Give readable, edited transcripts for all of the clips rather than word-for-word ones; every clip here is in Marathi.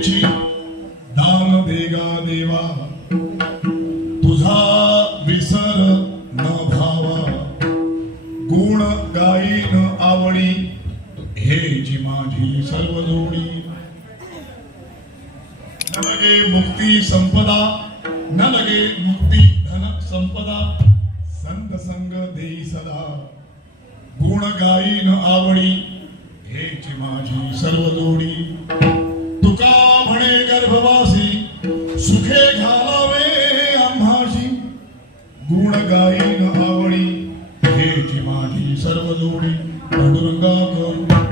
हेची दान देगा देवा तुझा विसर न भावा गुण गायीन आवडी हेची माझी सर्व जोडी न लगे मुक्ती संपदा न लगे मुक्ती धन संपदा संत संग देई सदा गुण गायीन आवडी हेची माझी सर्व जोडी तुका म्हणे गर्भवासी सुखे घालावे आम्हाशी गुण गायीन आवडी हेची माझी सर्व जोडी पांडुरंगा करू माझे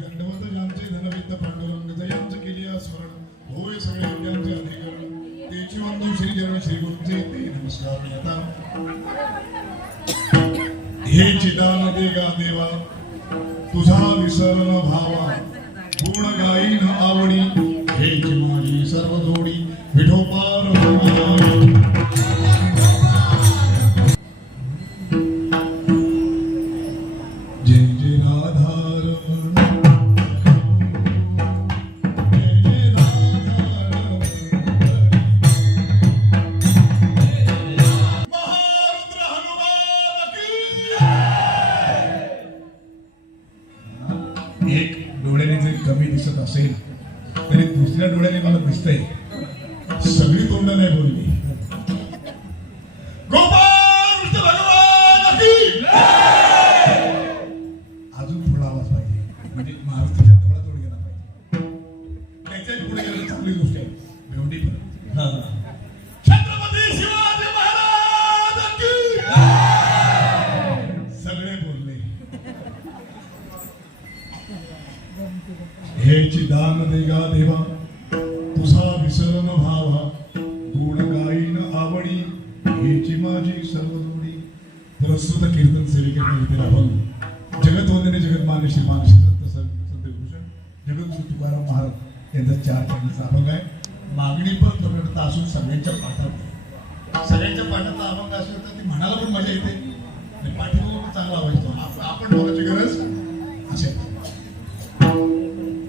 दंडवत ज्यांचे धनवित्त पांडुरंग जयांचे केली स्मरण होय सगळे आपल्याचे अधिकरण तेची वंदन श्री जरण श्री गुरुचे ते नमस्कार येता हे चिदान देगा देवा तुझा विसर न भावा गुण गायीन आवडी हेची माझी सर्व जोडी विठोपार जय जय राधार एक डोळ्याने जरी कमी दिसत असेल तरी दुसऱ्या डोळ्याने मला दिसतंय सगळी तोंड नाही बोलली गोपाळ कृष्ण भगवान की अजून थोडा आवाज पाहिजे म्हणजे मारुतीच्या डोळा गेला पाहिजे त्याच्या पुढे गेलं चांगली गोष्ट आहे भेवडी छत्रपती शिवाजी महाराज की सगळे बोलले हेची दान देगा देवा तुझा विसर न भावा गुण गायीन आवडी हेची माझी सर्व जोडी प्रस्तुत कीर्तन सेविकेने येथे आपण जगतवंदने जगतमान्य श्री मानसी संतभूषण जगद्गुरु तुकाराम महाराज यांचा 4 चरणाचा अभंग आहे. मागणी पण प्रकटता असून सगळ्यांच्या पाठात अभंग असेल तर ती म्हणायला पण मजा येते आणि पाठीला पण चांगला आवाज आपण बोलायची गरज असेल.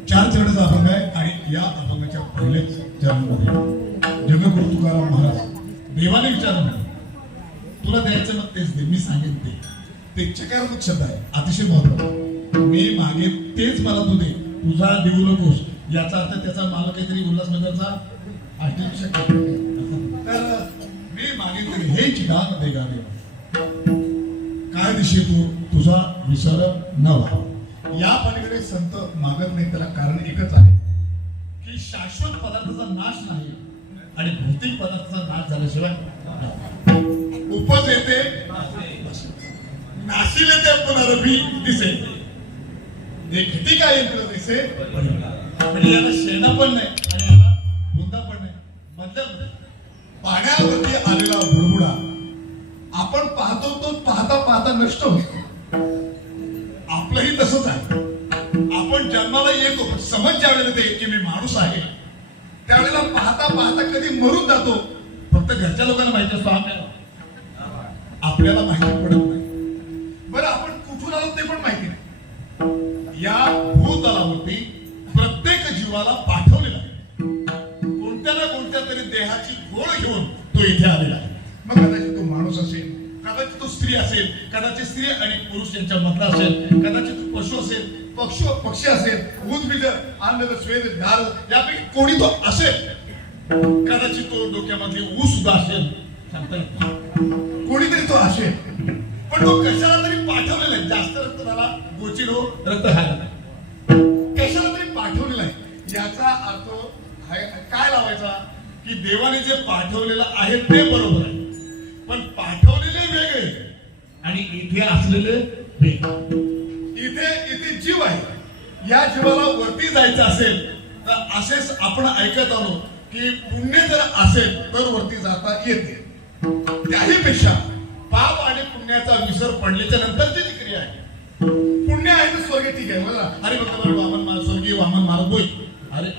4 चरणाचा अभंग आहे आणि या अभंगाच्या पहिल्याच चरणामध्ये जगद्गुरु तुकाराम महाराज देवाने विचारलं तुला द्यायचं मग तेच दे मी सांगेन ते चकारात्मक शब्द आहे अतिशय महत्त्वाचा. मी मागेन तेच मला तू दे तुझा देऊ नकोस याचा अर्थ त्याचा मला काहीतरी उल्हासनगरचा आर्टिफिशियल तर मी मागेन तरी हे चिदान देगा देवा काय दिशे तू तुझा विसर न व्हावा. या पलीकडे संत मागत नाही त्याला कारण एकच आहे की शाश्वत पदार्थाचा नाश नाही आणि भौतिक पदार्थाचा नाश झाल्याशिवाय उपज येते नाशिले ते पुनरभी दिसे देखती काय येत दिसे म्हणजे याला शेणा पण नाही आणि याला बुंदा पण नाही मतलब पाण्यावरती आलेला बुडबुडा आपण पाहतो तो पाहता पाहता नष्ट होतो. आपलंही तसंच आहे. आपण जन्माला येतो पण समज ज्या वेळेला येते की मी माणूस आहे त्यावेळेला पाहता पाहता कधी मरून जातो. फक्त घरच्या लोकांना माहिती असतो आपल्याला माहिती पडत नाही. बरं आपण कुठून आलो ते पण माहिती नाही. या भूतलावरती प्रत्येक जीवाला पाठवलेला आहे कोणत्या ना कोणत्या तरी देहाची गोळ घेऊन तो इथे आलेला आहे. मग कदाचित तो माणूस असेल कदाचित तो स्त्री असेल कदाचित स्त्री आणि पुरुष यांच्या मधला असेल कदाचित पशु असेल पक्षी असेल उद्भिद आनंद स्वेद झाड यापैकी कोणी तो असेल कदाचित तो डोक्यामधली ऊस सुद्धा असेल सांगता येत नाही कोणीतरी तो असेल पण तो कशाला तरी पाठवलेला आहे. जास्त रक्त झाला गोचिड हो रक्त व्हायला कशाला तरी पाठवलेला आहे. याचा अर्थ काय लावायचा की देवाने जे पाठवलेलं आहे ते बरोबर आहे पण पाठवलेले वेगळे आणि इथे असलेले वेगळे. इथे जीव आहे या जीवाला वरती जायचं असेल तर असेच आपण ऐकत आलो की पुण्य जर असेल तर वरती जाता येते. त्याही पेक्षा पाप आणि पुण्याचा विसर पडल्याच्या नंतरची जी क्रिया आहे पुण्य आहे तर स्वर्ग ठीक आहे बघा. अरे बघा वामन महाराज स्वर्गीय वामन महाराज होय अरे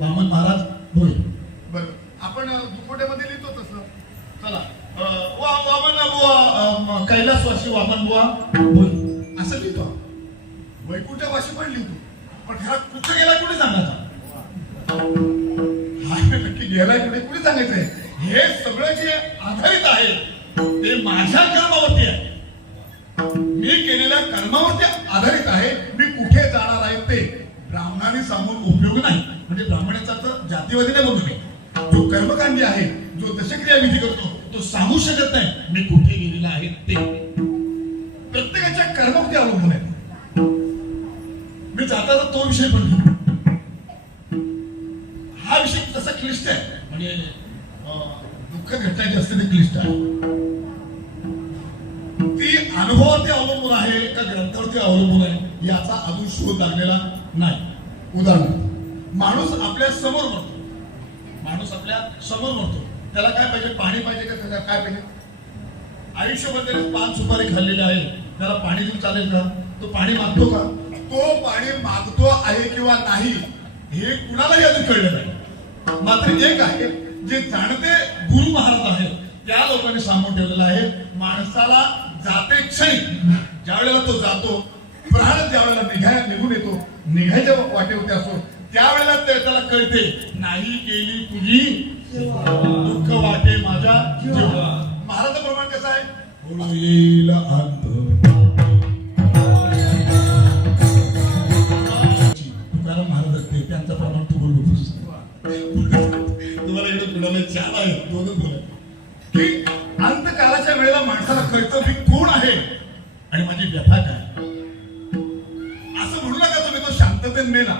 वामन महाराज होय बरं आपण दुकोट्यामध्ये लिहितो तसं चला वामन बुवा कैलासवासी वामन बुवा होय असं लिहितो. वैकुंठच्या वाशी पण लिहितो, पण ह्याला कुठे गेला कुठे सांगायचा? हा नक्की गेलाय कुठे कुठे सांगायचंय? हे सगळं जे आधारित आहे ते माझ्या कर्मावरती आहे, मी केलेल्या कर्मावरती आधारित आहे. मी कुठे जाणार आहे ते ब्राह्मणाने सांगून उपयोग नाही. म्हणजे ब्राह्मणाचा तर जातीवादी नाही बोलतो मी. जो कर्मकांडी आहे, जो दशक्रिया विधी करतो, तो सांगू शकत नाही मी कुठे गेलेला आहे ते. प्रत्येकाच्या कर्मावरती अवलंबून आहे. मी जाताना तो विषय पण घेतो. हा विषय तसा क्लिष्ट आहे, म्हणजे दुःख घटना जी असते ते क्लिष्ट आहे. ती अनुभवावरती अवलंबून आहे का ग्रंथावरती अवलंबून आहे याचा अजून शोध लागलेला नाही. उदाहरणार्थ, माणूस आपल्या समोर मरतो, माणूस आपल्या समोर मरतो, त्याला काय पाहिजे? पाणी पाहिजे का? त्याला काय पाहिजे? आयुष्यामध्ये पान सुपारी खाल्लेली आहे, त्याला पाणी देऊन चालेल का? तो पाणी मागतो का? तो पाणी मागतो आहे किंवा नाही हे कुणालाही अजून कळलं नाही. मात्र एक आहे जे जाणते गुरु महाराज आहेत, त्या लोकांनी सांगून ठेवलेलं आहे, माणसाला जाते क्षणी ज्या वेळेला तो जातो, प्राण ज्या वेळेला निघून येतो, निघायच्या वाटेवरती असतो, त्यावेळेला त्याला कळते नाही केली तुझी दुःख वाटे माझ्या जीवा. महाराजाप्रमाणे कसं आहे? येईल अंत तुकाराम महाराज असते त्यांचा प्रमाण तू बोलू. तुम्हाला एवढं कुणाला छान आहे दोनच बोला की अंतकालाच्या वेळेला माणसाला कळतं मी कोण आहे आणि माझी व्यथा काय. असं म्हणू नका तुम्ही तो शांततेत मेला.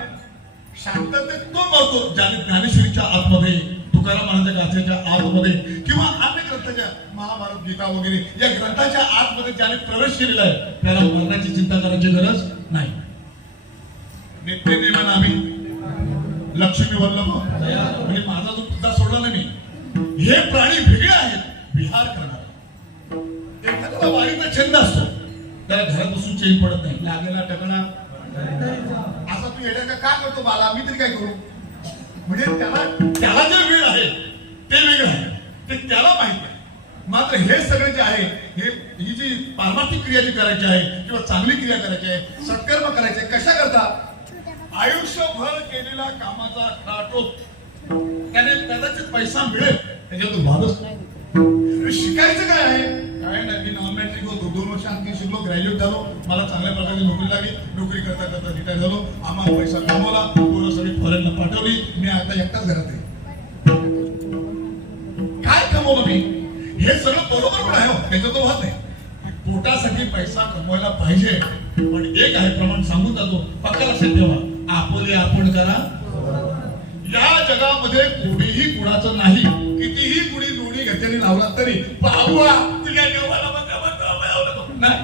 शांततेत तो मरतो ज्याने ज्ञानेश्वरीच्या आतमध्ये, तुकाराम महाराजांच्या गाथेच्या आतमध्ये किंवा अन्य ग्रंथाच्या महाभारत गीता वगैरे या ग्रंथाच्या आतमध्ये ज्याने प्रवेश केलेला आहे त्याला मरणाची चिंता करायची गरज नाही. नित्य नेमन आम्ही लक्ष्मी वल्लभ म्हणजे माझा जो मुद्दा सोडला नाही मी. हे प्राणी वेगळे आहेत, विहार करणार. एखाद्याला वारीचा छंद असतो, त्याला घरात बसून चैन पडत नाही, लागेला टकणा असा तू येड्या का करतो? मला मी तरी काय करू? म्हणजे त्याला जे वेळ आहे ते वेगळं आहे, ते त्याला माहित आहे. मात्र हे सगळे जे आहे, ही जी पारमार्थिक क्रिया जी करायची आहे किंवा चांगली क्रिया करायची आहे, सत्कर्म करायचे, कशा करता? आयुष्यभर केलेला कामाचा खराटोप त्याने कदाचित पैसा मिळेल त्याच्यातून वादच नाही. शिकायचं काय आहे? काय नाही, मी नॉन मॅट्रिक होतो, 2 वर्ष आणखी शिकलो, ग्रॅज्युएट झालो, मला चांगल्या प्रकारची नोकरी लागली, नोकरी करता करता रिटायर झालो, आम्हाला पैसा कमवला, पोरं सगळी फॉरेनला पाठवली, मी आता एकटाच घरात आहे. काय कमवलं मी? हे सगळं बरोबर पण आहे, त्याचा तो वाद नाही. पोटासाठी पैसा कमवायला पाहिजे, पण एक आहे प्रमाण सांगून जातो, पक्का लक्षात ठेवा, आपुले आपण करा. या जगामध्ये कोणीही कुणाचं नाही, कितीही कुणी दोन्ही घरच्यांनी लावला तरी बाबा तुझ्या देवाला नाही.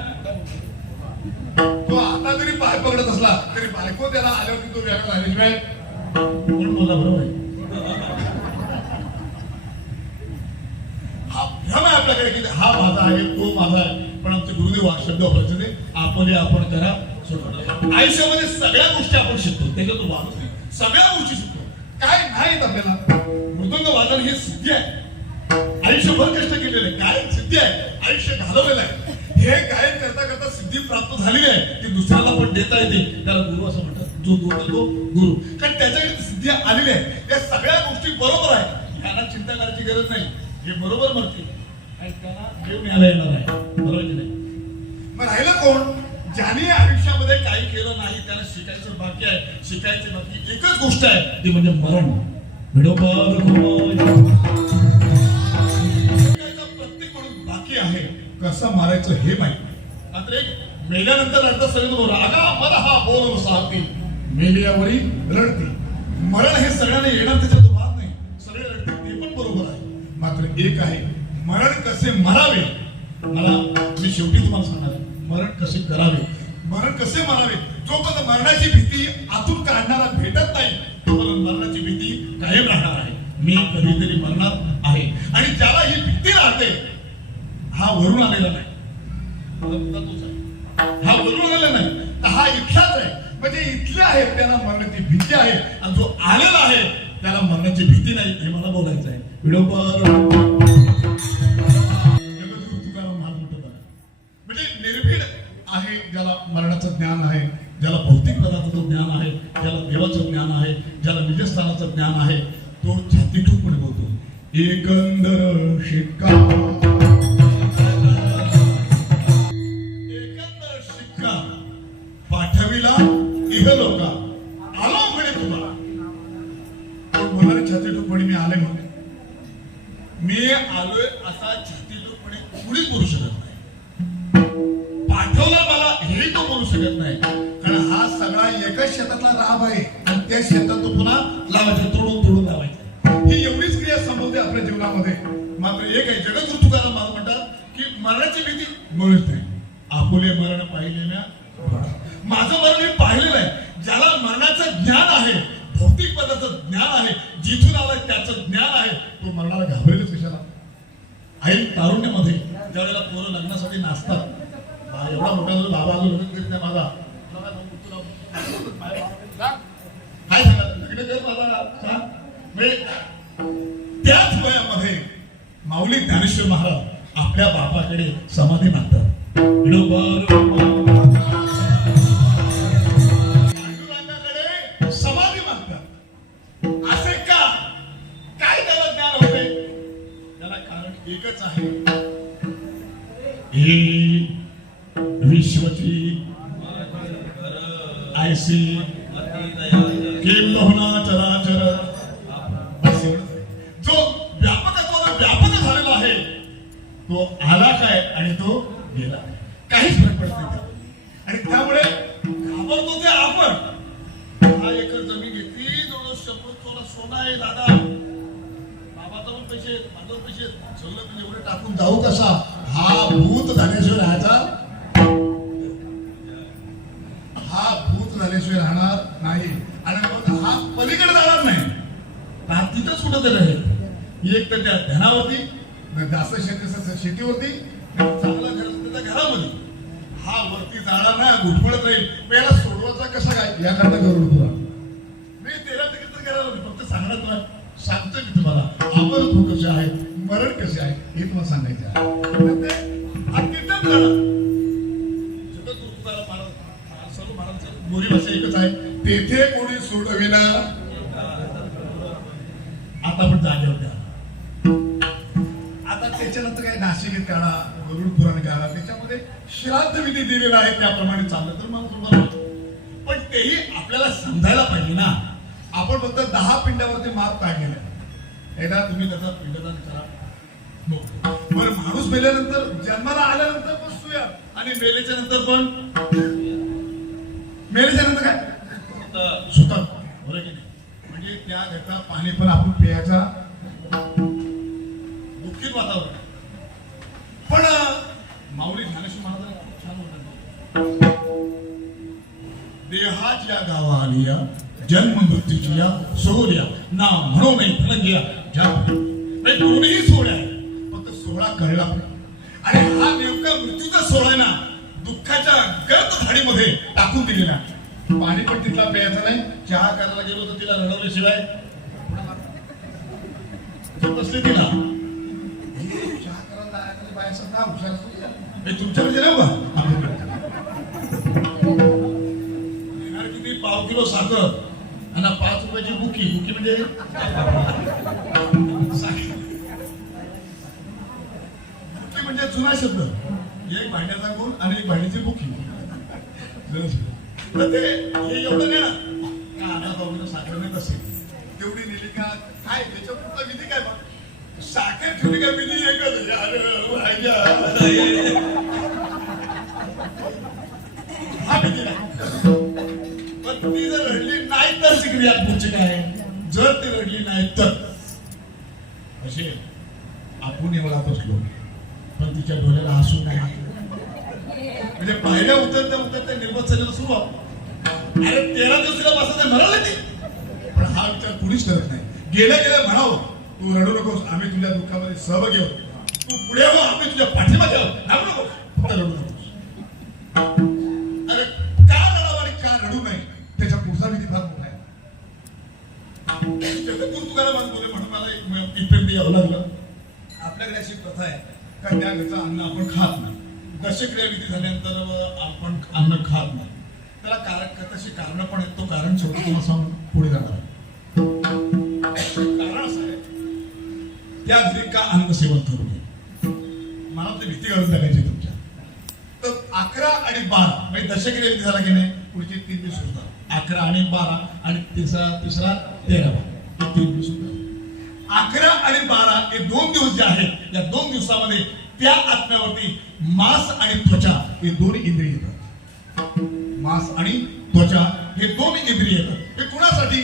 तो आता जरी पाय पकडत असला तरी बायको त्याला आल्यावरती तो वेगळा झाल्याशिवाय कोण बोला बरोबर आहे. हा भ्रम आहे आपल्याकडे की हा माझा आहे तो माझा आहे, पण आमचे गुरुदेव शब्द वापरायचे ते आपुले आपण करा. आयुष्यामध्ये सगळ्या गोष्टी आपण शिकतो, त्याच्यातून वाढत नाही, सगळ्या गोष्टी शिकतो. काय नाही आपल्याला मृदंग वादन हे सिद्धी आहे, आयुष्यभर कष्ट केलेले काय सिद्धी आहे, आयुष्य घालवलेलं आहे. हे गायन करता करता सिद्धी प्राप्त झालेली आहे, ती दुसऱ्याला पण देता येते, त्याला गुरु असं म्हणतात. जो गुरु तो गुरु, कारण त्याच्याकडे सिद्धी आलेली आहे. या सगळ्या गोष्टी बरोबर आहे, ह्याला चिंता करायची गरज नाही. हे बरोबर म्हणते आणि त्याला देव न्यायला येणार आहे, बरोबर की नाही? मग राहिलं कोण? ज्याने आयुष्यामध्ये काही केलं नाही, त्याला शिकायचं बाकी आहे. शिकायचं बाकी एकच गोष्ट आहे, ती म्हणजे मरण. प्रत्येक माणूस बाकी आहे, कसं मारायचं हे माहिती. मात्र एक मेल्यानंतर रडता सगळे बरोबर, अगा मला हा बोल सारखी मेल्यावरी रडती. मरण हे सगळ्यांना येणार, त्याच्यात वाद नाही, सगळे रडते, ते पण बरोबर आहे. मात्र एक आहे, मरण कसे मरावे. मी शेवटी तुम्हाला सांगणार, मरण कसे करावे, मरण कसे मारावे. जोपर्यंत मरणाची भीती आतून काढणारा भेटत नाही, तोपर्यंत मरणाची भीती कायम राहणार आहे. मी कधीतरी मरणार आहे, आणि ज्याला ही भीती राहते हा वरून आलेला नाही, हा वरून आलेला नाही, तर हा इथलाच आहे. म्हणजे इथले आहेत त्यांना मरणाची भीती आहे, आणि जो आलेला आहे त्याला मरणाची भीती नाही. हे मला बोलायचं आहे. म्हणजे निर्भीड आहे ज्याला मरणाचं ज्ञान आहे, ज्याला भौतिक पदार्थाचं ज्ञान आहे, ज्याला देवाचं ज्ञान आहे, ज्याला निजस्थानाचं ज्ञान आहे, तो छाती ठोकपणे बोलतो, एकंदर शिक्का, एकंदर शिक्का पाठविला इहलोका, आलो म्हणे तुला. कोण बोलणारे छाती ठोकपणे मी आले म्हणे. मी आलोय असा छाती ठोकपणे कुणीच बोलू शकत नाही. पाठवला मला हेही तो बोलू शकत नाही, कारण हा सगळा एकाच शेतातला राब आहे आणि त्या शेतात तो पुन्हा लावायचा, तोडून लावायचा. ही एवढीच क्रिया संभवते आपल्या जीवनामध्ये. मात्र एक आहे, जगद्गुरु तुकाराम महाराज म्हणतात की मरणाची भीती मुळीच नाही. आपुले मरण पाहिलेल्या, माझं मरण मी पाहिलेलं आहे. ज्याला मरणाचं ज्ञान आहे, भौतिक पदाचं ज्ञान आहे, जिथून आलाय त्याचं ज्ञान आहे, तो मरणाला घाबरेलच कशाला. आई तारुण्यामध्ये ज्यावेळेला पोरं लग्नासाठी नाचतात, एवढा मोठा जो बाबा आलो लग्न करीत नाही माझा, काय सांगा लग्न कर बाबा सांग. त्याच वयामध्ये माऊली ज्ञानेश्वर महाराज आपल्या बापाकडे समाधी मागतात. पांडुरंगाकडे समाधी मागतात. असे का? काय त्याला ज्ञान होते? त्याला कारण एकच आहे, विश्वची ऐसी किंबहुना चराचर, जो व्यापकत्वाला व्यापक झालेला आहे तो आला काय आणि तो गेला, काहीच फरक पडत नाही. आणि त्यामुळे घाबरतो ते आपण. 10 एकर जमीन घेतली, जवळ 100 तोला सोनं आहे दादा, बाबाचा पण पैसे, माझं पैसे, सगळं म्हणजे एवढे टाकून जाऊ कसा. हा भूत झाल्याशिवाय राहायचा, हा भूत झाल्याशिवाय राहणार नाही. आणि मग हा पलीकडे जाणार नाही, तिथंच कुठं तरी राहील. एक तर त्या ध्यानावरती, जास्त शेतीवरती, चांगला घर त्याच्या घरामध्ये. हा वरती जाणार नाही, घुटमळत राहील. पहिला सोडवायचा कसा काय याकरता करू तुला मी 13 तिकीट तर करायला फक्त सांगणार तुला, सांगतोय मी तुम्हाला आपण तू कसे आहे, मरण कसे आहे हे तुम्हाला सांगायचं आहे. सर्व महाराजांचं बोली भाषा एकच आहे, तेथे कोणी सोडविना. आता पण जागेवर द्या. आता त्याच्यानंतर काय नाशिक काढा, गरुड पुराण काढा, त्याच्यामध्ये श्राद्ध विधी दिलेला आहे, त्याप्रमाणे चाललं तर मला तुम्हाला. पण तेही आपल्याला समजायला पाहिजे ना. आपण फक्त 10 पिंडावरती मार्क काढलेला आहे. एकदा तुम्ही त्याचा पिंडदान करा. बरं, माणूस मेल्यानंतर, जन्माला आल्यानंतर पण सुया, आणि मेल्याच्या नंतर पण, मेल्याच्या नंतर काय सुतात, बरोबर की नाही. म्हणजे त्या घरचा पाणी पण आपण प्यायचा, दुःखीत वातावरण. पण माऊली ज्ञानेश्वर महाराजांनी खूप छान म्हणतात, देहाच्या गावा आलिया, जन्म मृत्यूची या सोहर्या, ना म्हणू नाही फलंगिया ज्या दोन्ही सोहळ्या, फक्त सोहळा कळला. आणि हा नेमका मृत्यूचा सोहळा आहे ना, दुःखाच्या गर्द झाडीमध्ये टाकून दिलेला. पाणी पण तिथला प्यायचं नाही. चहा करायला गेलो तर तिला रडवल्याशिवाय बसले तिला. चहा करायला बायचं का हुशार असतो तुमच्याकडे गेला का येणार किती, पाव किलो साखर आणि 5 रुपयाची बुकी. बुकी म्हणजे बुकी म्हणजे जुना शब्द, एक भांड्याचा गुण आणि एक भांड्याची बुकी. ते हे एवढं नाही ना, कांदा पावडर साखर नाही तसे तेवढी नेली का काय, त्याच्या पुढचा विधी काय. मग साखर ठेवली का विधी एकच, हा विधी नाही. पण ती जर रडली नाही तर क्रिया पुढची काय, जर ती रडली नाही तर असे आपण एवढा बसलो, पण तिच्या डोळ्याला हसू नाही. म्हणजे पाहिल्या उतरत्या निर्वचनाला सुरुवात. अरे 13 दिवसाला बसायचं म्हणाल ती, पण हा विचार कुणीच करत नाही. गेल्या म्हणावं, तू रडू नकोस, आम्ही तुझ्या दुःखामध्ये सहभागी आहोत, तू पुढे हो, आम्ही तुझ्या पाठीमागे आहोत, थांबू नकोस, फक्त रडू नकोस. अरे का रडावं आणि का रडू नाही, त्याच्या पुढचा विधी फार मोठा आहे. जगद्गुरु तुकाराम बोले म्हणून मला इथपर्यंत यावं लागलं. आपल्याकडे अशी प्रथा आहे का त्या घरचं अन्न आपण खात नाही. दशक्रिया विधी झाल्यानंतर आपण अन्न खात नाही. त्याला कारण अशी कारण पण आहेत. तो कारण शेवटी तुम्हाला सांगून पुढे जाणार आहे. कारण असं आहे, त्या घरी का अन्न सेवन करू नये, मला ते भीती घालून टाकायची तुमच्या. तर 11 आणि 12 म्हणजे दशक झाला की नाही, पुढचे 3 दिवस होतात. 11 आणि 12 आणि तिसरा 13 हे 3 दिवस होतात. 11 आणि 12 हे 2 दिवस जे आहेत, या 2 दिवसामध्ये त्या आत्म्यावरती मांस आणि त्वचा हे 2 इंद्रिय येतात. मांस आणि त्वचा हे 2 इंद्रिय येतात. हे कुणासाठी?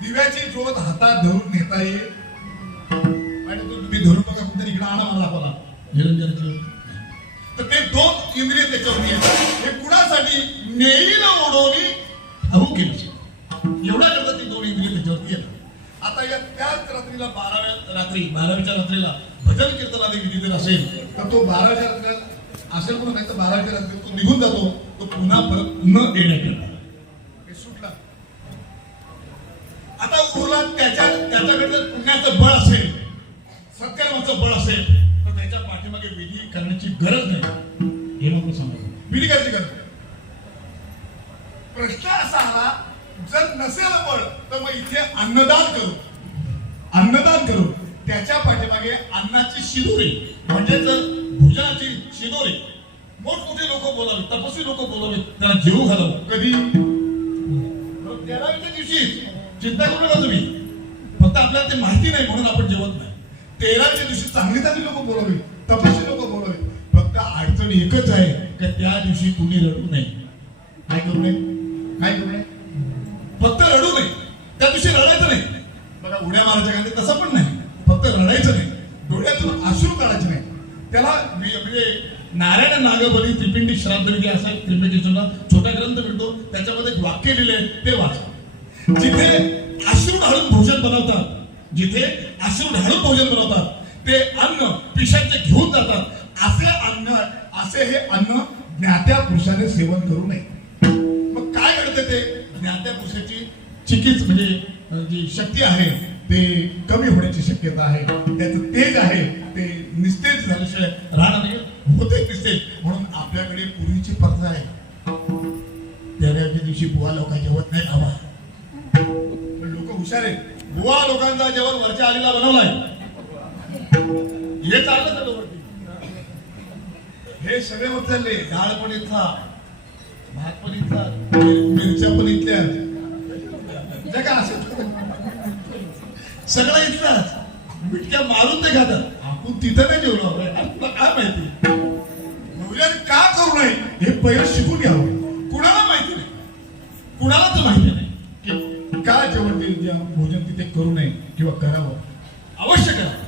दिव्याची ज्योत हातात धरून नेता येईल. तुम्ही धरून बघा, कुठे इकडे आणा मला दाखवला निरंजनाची. तर ते 2 इंद्रिय त्याच्यावरती येतात. हे कुणासाठी? नेईला ओढवली ठाऊ केली. एवढ्या करता ती 2 इंद्रिय त्याच्यावरती येतात. आता या त्याच रात्रीला 12व्या रात्रीला भजन कीर्तनादी विधी जर असेल तर तो 12व्या रात्रीला असेल म्हणून नाही तर 12व्या रात्री तो निघून जातो. तो पुन्हा परत न येण्याकरता सुटला. आता उरला त्याच्याकडे जर पुण्याचं बळ असेल, सत्कर्माचं बळ असेल तर त्याच्या पाठीमागे विधी करण्याची गरज नाही. हे नको सांगतो, विधी करायची गरज. प्रश्न असा आला, जर नसेल बळ तर मग इथे अन्नदान करू. त्याच्या पाठीमागे अन्नाची शिदोरी म्हणजे जर भोजनाची शिदोरी, मोठमोठे लोक बोलावे, तपस्वी लोक बोलावे, त्याला जेवू घालावं. कधी? 13व्या दिवशी. चिंता करू नका तुम्ही, फक्त आपल्याला ते माहिती नाही म्हणून आपण जेवत नाही. 13व्या दिवशी चांगली लोक बोलावे, तपस्वी लोक बोलावे. फक्त अडचण एकच आहे की त्या दिवशी कुणी रडू नये. काय करू नये? फक्त रडू नये. त्या दिवशी रडायचं नाही. बघा, उड्या मारायच्या गाणे तसं पण नाही. फक्त रडायचं नाही, डोळ्यातून अश्रू काढायचे नाही. त्याला म्हणजे नारायण नागबली त्रिपिंडी श्राद्ध विधी असा त्रिपिंडीचा छोटा ग्रंथ मिळतो. त्याच्यामध्ये एक वाक्य लिहिले ते वाचा. जिथे अश्रू ढाळून भोजन बनवतात ते अन्न पिशाचे घेऊन जातात. असे हे अन्न ज्ञात्या पुरुषाने सेवन करू नये. मग काय घडते? ते ज्ञात्या पुरुषाची चिकीच म्हणजे जी शक्ती आहे ते कमी होण्याची शक्यता आहे. त्याचं तेज आहे ते निस्तेज झाल्याशिवाय राहणार नाही, होते निस्तेज. म्हणून आपल्याकडे पूर्वीची प्रथा आहे, 13व्या दिवशी बुवा लोक जेवत नाही बाबा. लोक हुशार आहेत. बुवा लोकांचा जेवण वरच्या आलीला बनवलाय. हे चाललं सगळं वरती. हे सगळे होत चालले. डाळ पण इथला, भात पण इथला, मिरच्या पण इथल्या, जगा असं सगळं इथलाच. मिटक्या मारून ते खातात. आपण तिथं नाही जेवलो. आपल्याला काय माहिती? भोजन का करू नये हे पहिलं शिकून घ्यावं. कुणाला माहिती नाही, कुणालाच माहिती नाही की का भोजन तिथे करू नये किंवा करावं. अवश्य करावं.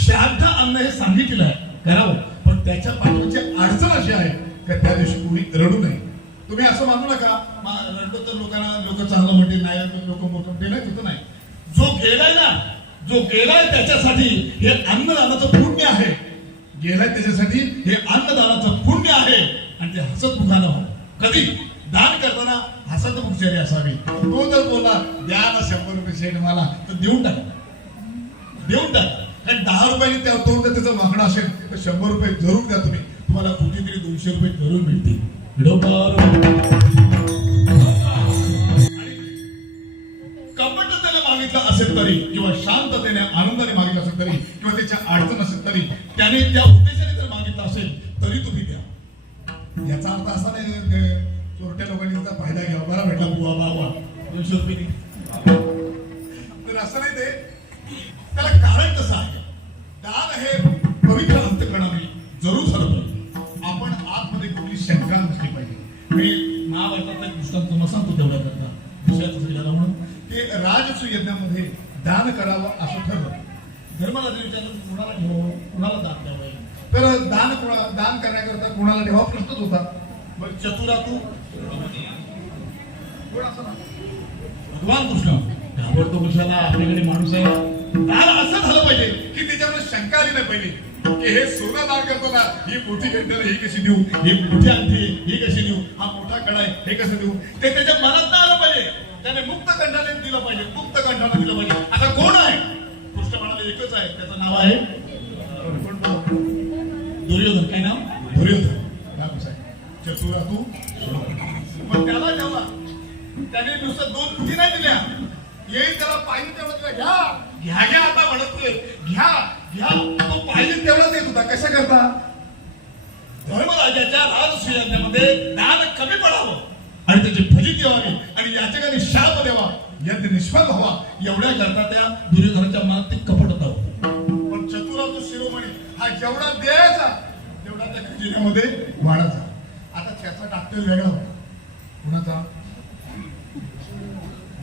श्राद्ध अन्न हे सांगितलेलं आहे, करावं. पण त्याच्या पाठीमागची अडचण अशी आहे की त्या दिवशी कोणी रडू नये. तुम्ही असं मानू नका रडतो तर लोक चांगलं म्हणते, नाही लोक मोठं म्हणते. नाही, तसं नाही. जो गेलाय त्याच्यासाठी हे अन्नदानाचं पुण्य आहे. त्याच्यासाठी हे अन्नदानाचं पुण्य आहे. आणि ते हसत मुखानं व्हावं. कधी? दान करताना हसत मुखचारी असावी. तो जर बोलला द्या ना 100 रुपये शेण मला, तर देऊन टाका. कारण 10 रुपयाने तो जर त्याचं मागणं असेल तर 100 रुपये जरूर द्या तुम्ही. तुम्हाला कुठेतरी 200 रुपये जरूर मिळतील. कपटतेने मागितलं असेल तरी किंवा शांततेने आनंदाने मागितलं असेल तरी किंवा त्याच्या अडचण असेल तरी त्याने त्या उद्देशाने जर मागितलं असेल तरी तुम्ही द्या. याचा अर्थ असा नाही चोरट्या लोकांनी त्याचा फायदा घ्यावा. बरा भेटला बुवा बाबा 200 रुपये. तर असं नाही. ते त्याला कारण कसं आहे? दान हे पवित्र अंतःकरणाने जरूर झालं पाहिजे. आपण आतमध्ये कुठली शंका नसली पाहिजे. मी महाभारतातला एक दृष्टांत तुम्हाला सांगतो तेवढ्या करता विषयाचं झाला म्हणून ते राजसू यज्ञामध्ये दान करावं असं ठरलं. धर्मराजाने विचारलं कुणाला ठेवावं, कुणाला दान द्यावं. तर दान करण्याकरता कुणाला ठेवा प्रश्नच होता. बरं, चतुरातू भगवान कृष्ण घाबरतो कशाला? आपल्याकडे माणूस आहे. दान असं झालं पाहिजे की त्याच्यामध्ये शंका आली नाही पाहिजे की हे सोनं दान करतो ना, ही मोठी कंटेनर ही कशी देऊ, ही मोठी अंगठी ही कशी देऊ, हा मोठा कडा आहे हे कसं देऊ, ते त्याच्या मनात आलं पाहिजे. त्याने मुक्त कंठाने दिलं पाहिजे, मुक्त कंठाने दिलं पाहिजे. आता कोण आहे? कृष्ण म्हणाले एकच आहे, त्याचं नाव आहे दुर्योधन. काय नाव? दुर्योधन. चतुरातू. पण त्याला जेव्हा त्याने नुसतं 2 फुटी नाही दिल्या, येईल त्याला पाहिजे तेवढं दिलं. घ्या घ्या आता म्हणतोय, घ्या घ्या. तो पाहिजे तेवढा देत होता. कशा करता? धर्मराजाच्या राजसुयज्ञामध्ये दान कमी पडावं आणि त्याची फजिती व्हावी आणि याचकाने शाप द्यावा, यज्ञ निष्फळ व्हावा, एवढ्या करता त्या दुर्योधनाच्या मनात ते कपट होतं. पण चतुरा तो शिरोमणी हा जेवढा द्यायचा तेवढा त्या खजिन्यामध्ये वाढायचा. आता त्याचा डॉक्टर वेगळा होता. कुणाचा?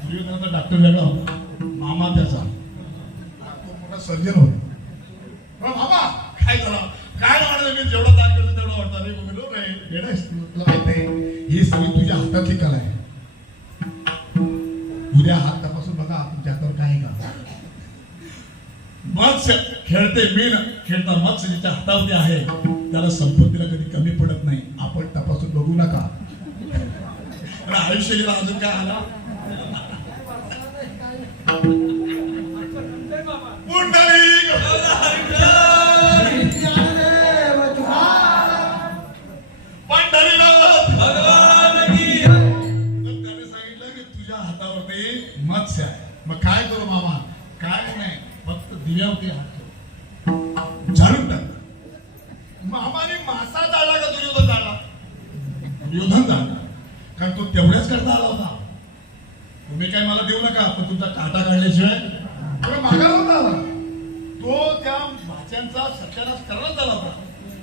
दुर्योधनाचा डॉक्टर वेगळा होता. मामा त्याचा तो मोठा सर्जन होता. मामा काय झाला? काय म्हणतो? मी जेवढं दान करतो तेवढं वाटतं. अरे बघलो रे, तुला माहित आहे ही सगळी तुझ्या हातातली कला आहे. उद्या हात तपासून बघा तुमच्या हातावर काय आहे का. मत्स्य खेळते मीन खेळता मत्स्य ज्याच्या हातावरती आहे त्याला संपत्तीला कधी कमी पडत नाही. आपण तपासून बघू नका. आयुष्य गेला अजून काय आला. मत्स्य आहे. मग काय करू मामा? काय नाही, फक्त दिव्यावरती हात ठेव, झाडून टाक. मामाने मासा जाळला का दुर्योधन जाळला? दुर्योधन जाळला, कारण तो तेवढ्याच करता आला होता. तुम्ही काय मला देऊ नका, पण तुमचा काटा काढल्याशिवाय तुला मागायला होता आला. तो त्या माशांचा सत्यानाश करण्यात आला होता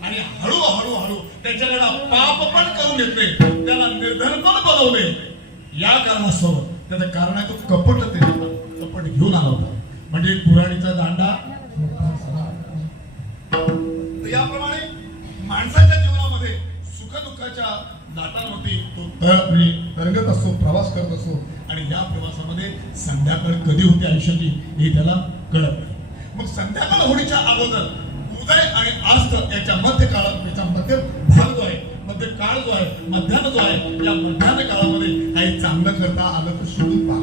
आणि हळूहळू हळू त्याच्याकडे पाप पण करून घेतले, त्याला निर्धन पण बनवले. या कारणास्तव त्याचं कारण आहे तो कपट. कपट घेऊन आला होता म्हणजे कुऱ्हाडीचा दांडा. याप्रमाणे माणसाच्या जीवनामध्ये सुखदुःखाच्या लाटांवरती तो तरंगत असतो, प्रवास करत असतो आणि या प्रवासामध्ये संध्याकाळ कधी होते आयुष्याची हे त्याला कळत नाही. मग संध्याकाळ होण्याच्या अगोदर उदय आणि अस्त याच्या मध्य काळात, याचा मध्य भाग जो आहे, मध्य काळ जो आहे, मध्यान्ह जो आहे, या मध्यान्ह काळामध्ये काही चांगलं करता आलं तर सोडून पहा.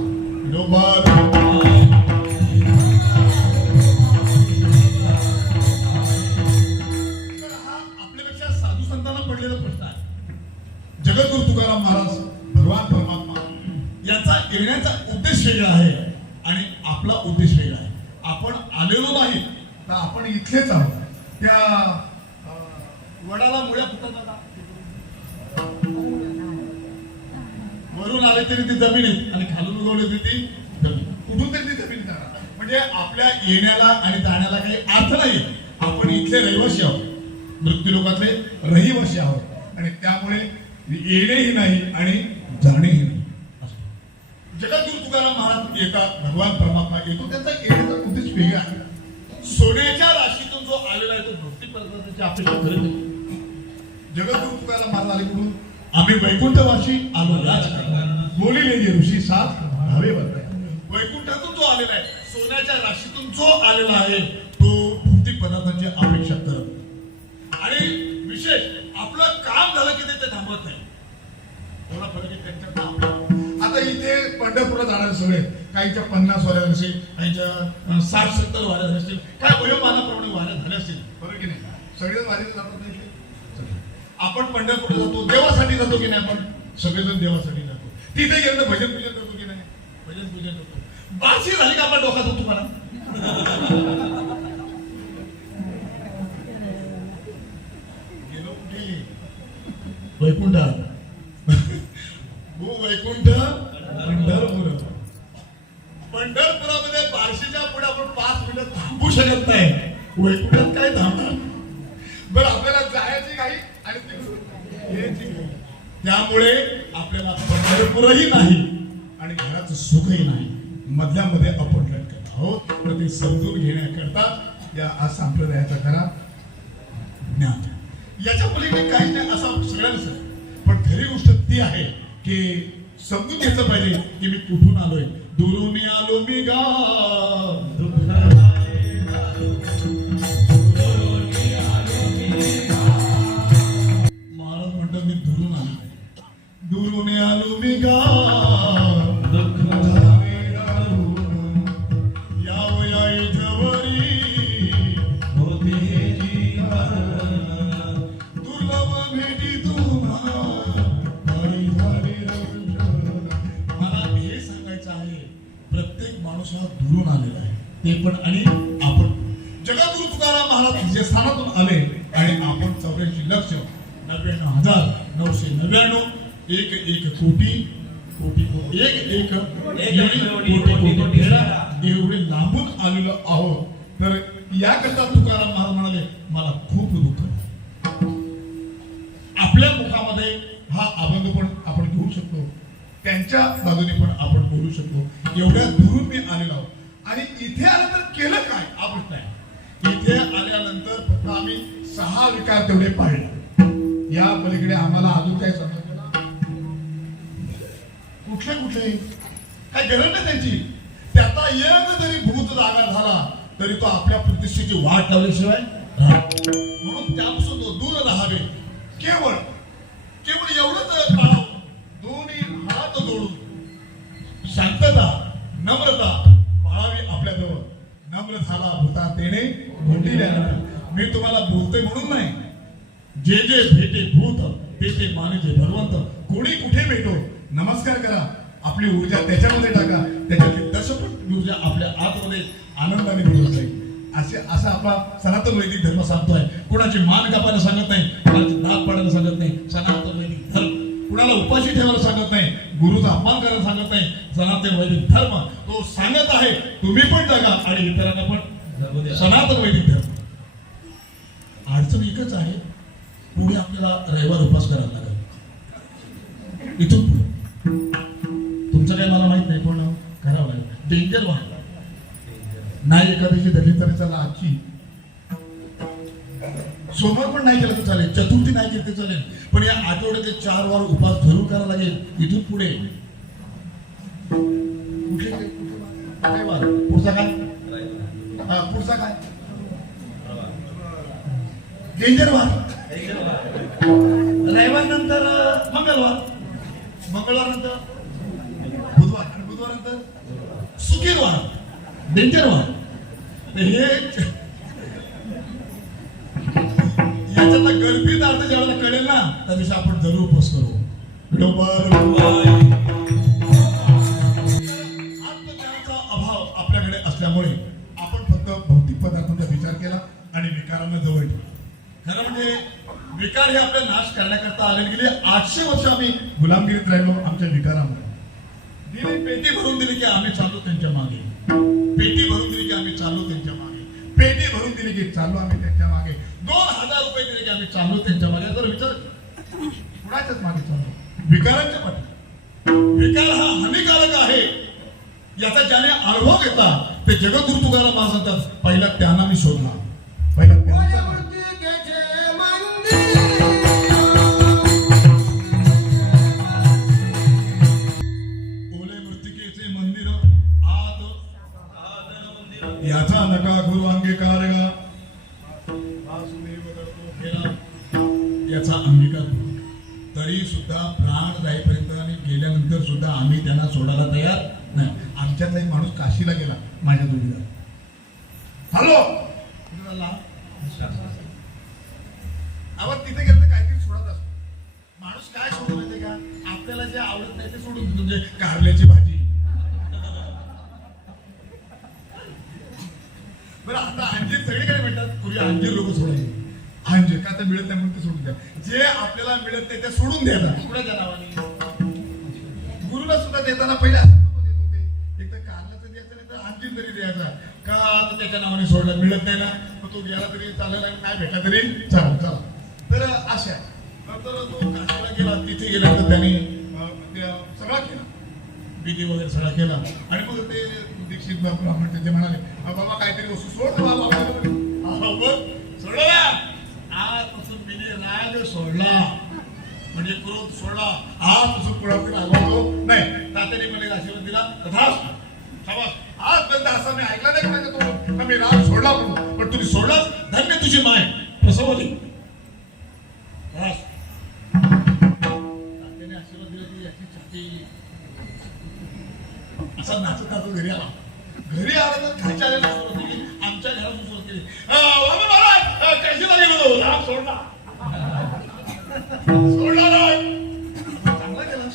हा आपल्यापेक्षा साधू संतांना पडलेला प्रश्न आहे. जगद्गुरु तुकाराम महाराज, भगवान परमात्मा याचा येण्याचा उद्देश वेगळा आहे आणि आपला उद्देश वेगळा आहे. आपण आलेलो नाही तर आपण इथलेच आहोत. त्या वडाला मुळ्या फुटत आता वरून आले तरी ती जमीन आहे आणि खालून उगवले तरी ती जमीन. कुठून तरी ती जमीन करणार. म्हणजे आपल्या येण्याला आणि जाण्याला काही अर्थ नाही. आपण इथले रहिवासी आहोत, मृत्यू लोकातले रहिवासी आहोत आणि त्यामुळे येणेही नाही आणि जाणेही नाही. जगद्गुरु तुकाराम महाराज येतात, भगवान परमात्मा येतो, त्यांचा येण्याचा उद्देश वेगळा आहे. सोन्याच्या राशीतून जो आलेला आहे तो भक्ती पदार्थाची अपेक्षा करत नाही. जगद्गुरु तुकाराम महाराज आले म्हणून आम्ही वैकुंठवासी आलो राजकारणात, बोलिले ऋषी साथ भावे वर्ताय. वैकुंठातून जो आलेला आहे, सोन्याच्या राशीतून जो आलेला आहे तो भक्ती पदार्थाची अपेक्षा करत आणि विशेष आपलं काम झालं की ते थांबत नाही. एवढा फरक आहे त्यांच्या काम. आता इथे पंढरपुरात जाणारे सगळे काहीच्या 50 वाऱ्या असतील, काहीच्या 60-70 वाऱ्या असतील, काय वयोमानाप्रमाणे वाऱ्या झाल्या असतील, बरोबर की नाही? सगळेच वारीला जातात नाही. आपण पंढरपूरला जातो, देवासाठी जातो की नाही? आपण सगळेजण देवासाठी जातो. तिथे गेलं भजन पूजन करतो की नाही? भजन पूजन करतो. बाशी झाली का आपण डोक्यात होतो मला गेलो कुठे? वैकुंठात. वैकुंठ पंढरपूर. पंढरपुरामध्ये बार्शीच्या पुढे आपण 5 मिनिटं थांबू शकत नाही. वैकुंठात काय थांबणार? बरं, आपल्याला जायची काही आणि त्यामुळे आपल्याला पंढरपूरही नाही आणि घराचं सुखही नाही. मधल्यामध्ये आपण करत आहोत. तर ते समजून घेण्याकरता या संप्रदायाचा खरा ज्ञान. याच्या पलीकडे काहीच नाही असं सगळ्यांना सांग. पण खरी गोष्ट ती आहे की समजून घेतलं पाहिजे की मी कुठून आलोय. दुरून आलो मी गा. महाराज म्हणतो मी दुरून आलो. दुरून आलो मी गा. मला वंशात दुरून आलेला आहे ते पण. आणि आपण जगद्गुरु तुकाराम महाराज जे स्थानातून आले आणि आपण 84,99,999 एक कोटी एवढे लांबून आलेलो आहोत. तर याकरता तुकाराम महाराज म्हणाले मला खूप दुःख आहे. आपल्या मुखामध्ये हा अभंग पण आपण घेऊ शकतो, त्यांच्या बाजूने पण आपण बोलू शकतो. एवढ्या दुरून मी आलेलो आहोत आणि इथे आल्यानंतर केलं काय हा प्रश्न आहे. इथे आल्यानंतर फक्त आम्ही 6 विकार तेवढे पाळले. या पलीकडे आम्हाला अजून काय समजलं कुठले काय गरज नाही त्यांची. त्याचा एक जरी भूत जागा झाला तरी तो आपल्या प्रतिष्ठेची वाट लावल्याशिवाय म्हणून त्यापासून दूर राहावे. केवळ एवढंच पाळावं. दोन्ही हात जोडून शांतता नम्रता पाळावी आपल्याजवळ. नम्र झाला भूता तेने घोटी द्यायला. मी तुम्हाला बोलतोय म्हणून नाही. जे जे भेटे भूत ते माने भगवंत. कोणी कुठे भेटो नमस्कार करा. आपली ऊर्जा त्याच्यामध्ये टाका. त्याच्यातली दशपट ऊर्जा आपल्या आतमध्ये आनंदाने मिळत जाईल. असं आपला सनातन वैदिक धर्म सांगतोय. कोणाची मान कापायला सांगत नाही, कोणाची दात पाडायला सांगत नाही. सनातन वैदिक धर्म कुणाला उपाशी ठेवायला सांगत नाही, गुरुचा अपमान करायला सांगत नाही. सनातन वैदिक धर्म तो सांगत आहे तुम्ही पण जगा आणि इतरांना पण. सनातन वैदिक धर्म. अडचण एकच आहे, पुढे आपल्याला रविवार उपास करायला लागेल. इथून तुमचं काय मला माहित नाही पण करावं लागेल. डेंजर व्हा नाही. एकादशी धरली तरी चला, आजची सोमवार पण नाही केलं तर चालेल, चतुर्थी नाही केली तर चालेल, पण या आठवड्याचे 4 वार उपास धरून करायला लागेल. इथून पुढे काय वार पुढचा काय पुढचा काय डेंजर वार. रविवार नंतर मंगळवार, मंगळवार नंतर बुधवार आणि बुधवार नंतर शुक्रवार. डेंजर वार. हे याच्यातला गर्भित अर्थ ज्यावेळेला कळेल ना त्या दिवशी आपण जरूर उपवास करू. आत्मज्ञानाचा अभाव आपल्याकडे असल्यामुळे आपण फक्त भौतिक पदार्थांचा विचार केला आणि विकारांना जवळ ठेवलं. खरं म्हणजे विकार हे आपले नाश करण्याकरता आले. गेले 800 वर्ष आम्ही गुलामगिरीत राहिलो आमच्या विकारामुळे. दिली पेटी भरून दिली की आम्ही चाललो त्यांच्या मागे. पेटी भरून दिली की आम्ही चाललो त्यांच्या मागे. पेटी भरून दिली की चाललो आम्ही त्यांच्या मागे. 2000 रुपये दिले की आम्ही चाललो त्यांच्या मागे. जर विचार कुणाच्याच मागे चाललो, विकारांच्या पाठी. विकार हा हानिकारक आहे याचा ज्याने अनुभव घेतला ते जगद्गुरु तुकाराम महाराज सांगतात पहिला त्यांना मी शोधला. पहिला याचा नका गुरु अंगीकार याचा अंगीकार तरी सुद्धा प्राण जाईपर्यंत आणि गेल्यानंतर सुद्धा आम्ही त्यांना सोडायला तयार नाही. आमच्यातला एक माणूस काशीला गेला माझ्या जोडीला. हॅलो आपण तिथे गेलं तर काहीतरी सोडत असतो. माणूस काय सोडत माहितीये का, आपल्याला जे आवडत नाही ते सोडून देतो. म्हणजे कारल्याची भाजी. बरं आता अंजीर सगळीकडे मिळतात. पूर्वी अंजीर लोक सोडायचे. अंजीर का तर मिळत नाही म्हणून ते सोडून द्या. जे आपल्याला मिळत नाही ते सोडून द्यायला कुणाच्या नावाने. गुरुला सुद्धा देताना पहिले असं देत होते. एक तर कारल्याचं द्यायचं नाही तर अंजीर तरी द्यायचा का तर त्याच्या नावाने सोडला. मिळत नाही ना मग तो गेला तरी चालेल आणि नाही भेटला तरी चालेल. चला तर अशा नंतर तो काशीला गेला. तिथे गेल्यानंतर त्याने सगळा केला, विधी वगैरे सगळा केला. आणि मग ते दीक्षित ब्राह्मण ते म्हणाले बाबा काहीतरी वस्तू सोड बाबा. सोडला आजपासून मी राग सोडला म्हणजे क्रोध सोडला. आजपासून पुढे रागवतो नाही. तात्याने मला आशीर्वाद दिला शाबास. आजपर्यंत असा मी ऐकला नाही माझ्या तो मी राग सोडला म्हणून. पण तुम्ही सोडलाच धन्य तुझी माय प्रसवली. तात्याने आशीर्वाद दिला की याची छाती असा नाचत नाचत घरी आला. घरी आला तर खायच्या आलेला सुरुवात केली. आमच्या घरातून सुरुवात केली. कशी झाली म्हणून राग सोडला. सोडला चांगला केला.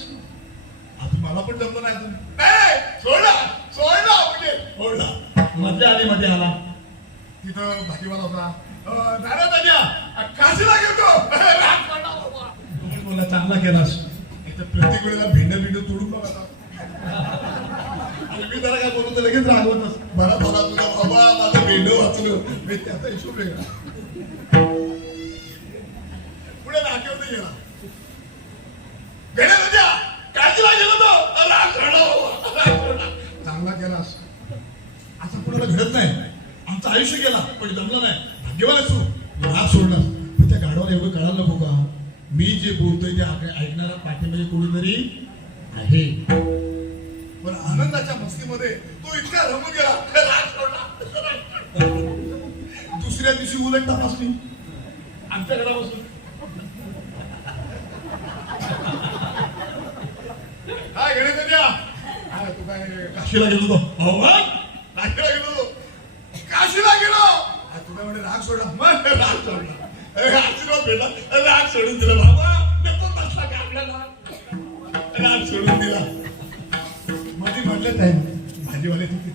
आता मला पण जमलं नाही. सोडला सोडला म्हणजे मधल्या आलीमध्ये आला. तिथं भाजीवाला होता. दादा दादा काशीला गेलो. तुम्ही बोला चांगला केलास. इथं प्रत्येक वेळेला भेंड तोडून बघा. मी जरा काय बोलतो लगेच रागवतच. बरा बरा तुला बाबा माझं भेंड वाचलं. मी त्याचा हिशोब वेगळा. पुढे नाक्यावरती गेला. भेंड्या दादा काशीला गेलो तो. चांगला केलास. असं कुणाला घडत नाही. आमचं आयुष्य गेला पण जमलं नाही. भाग्यवान असू राग सोडला. पण त्या गाडवाला एवढं कळायला नको का मी जे बोलतोय ते ऐकणारा पाठीमध्ये कोणीतरी आहे. पण आनंदाच्या मस्तीमध्ये तो इतका रमून गेला राग सोडला. दुसऱ्या दिवशी उलट तपासणी आमच्या घरापासून. काय गणेश द्या तू काय काशीला गेलो तो. काशीला गेलो काशीला गेलो. तुला म्हणजे राग सोडला. मग राग सोडला. आशीर्वाद भेटला. राग सोडून दिला. बाबा नको बसला का आपल्याला. राग सोडून दिला. मध्ये म्हटलं टाइम भाजीवाले तिथे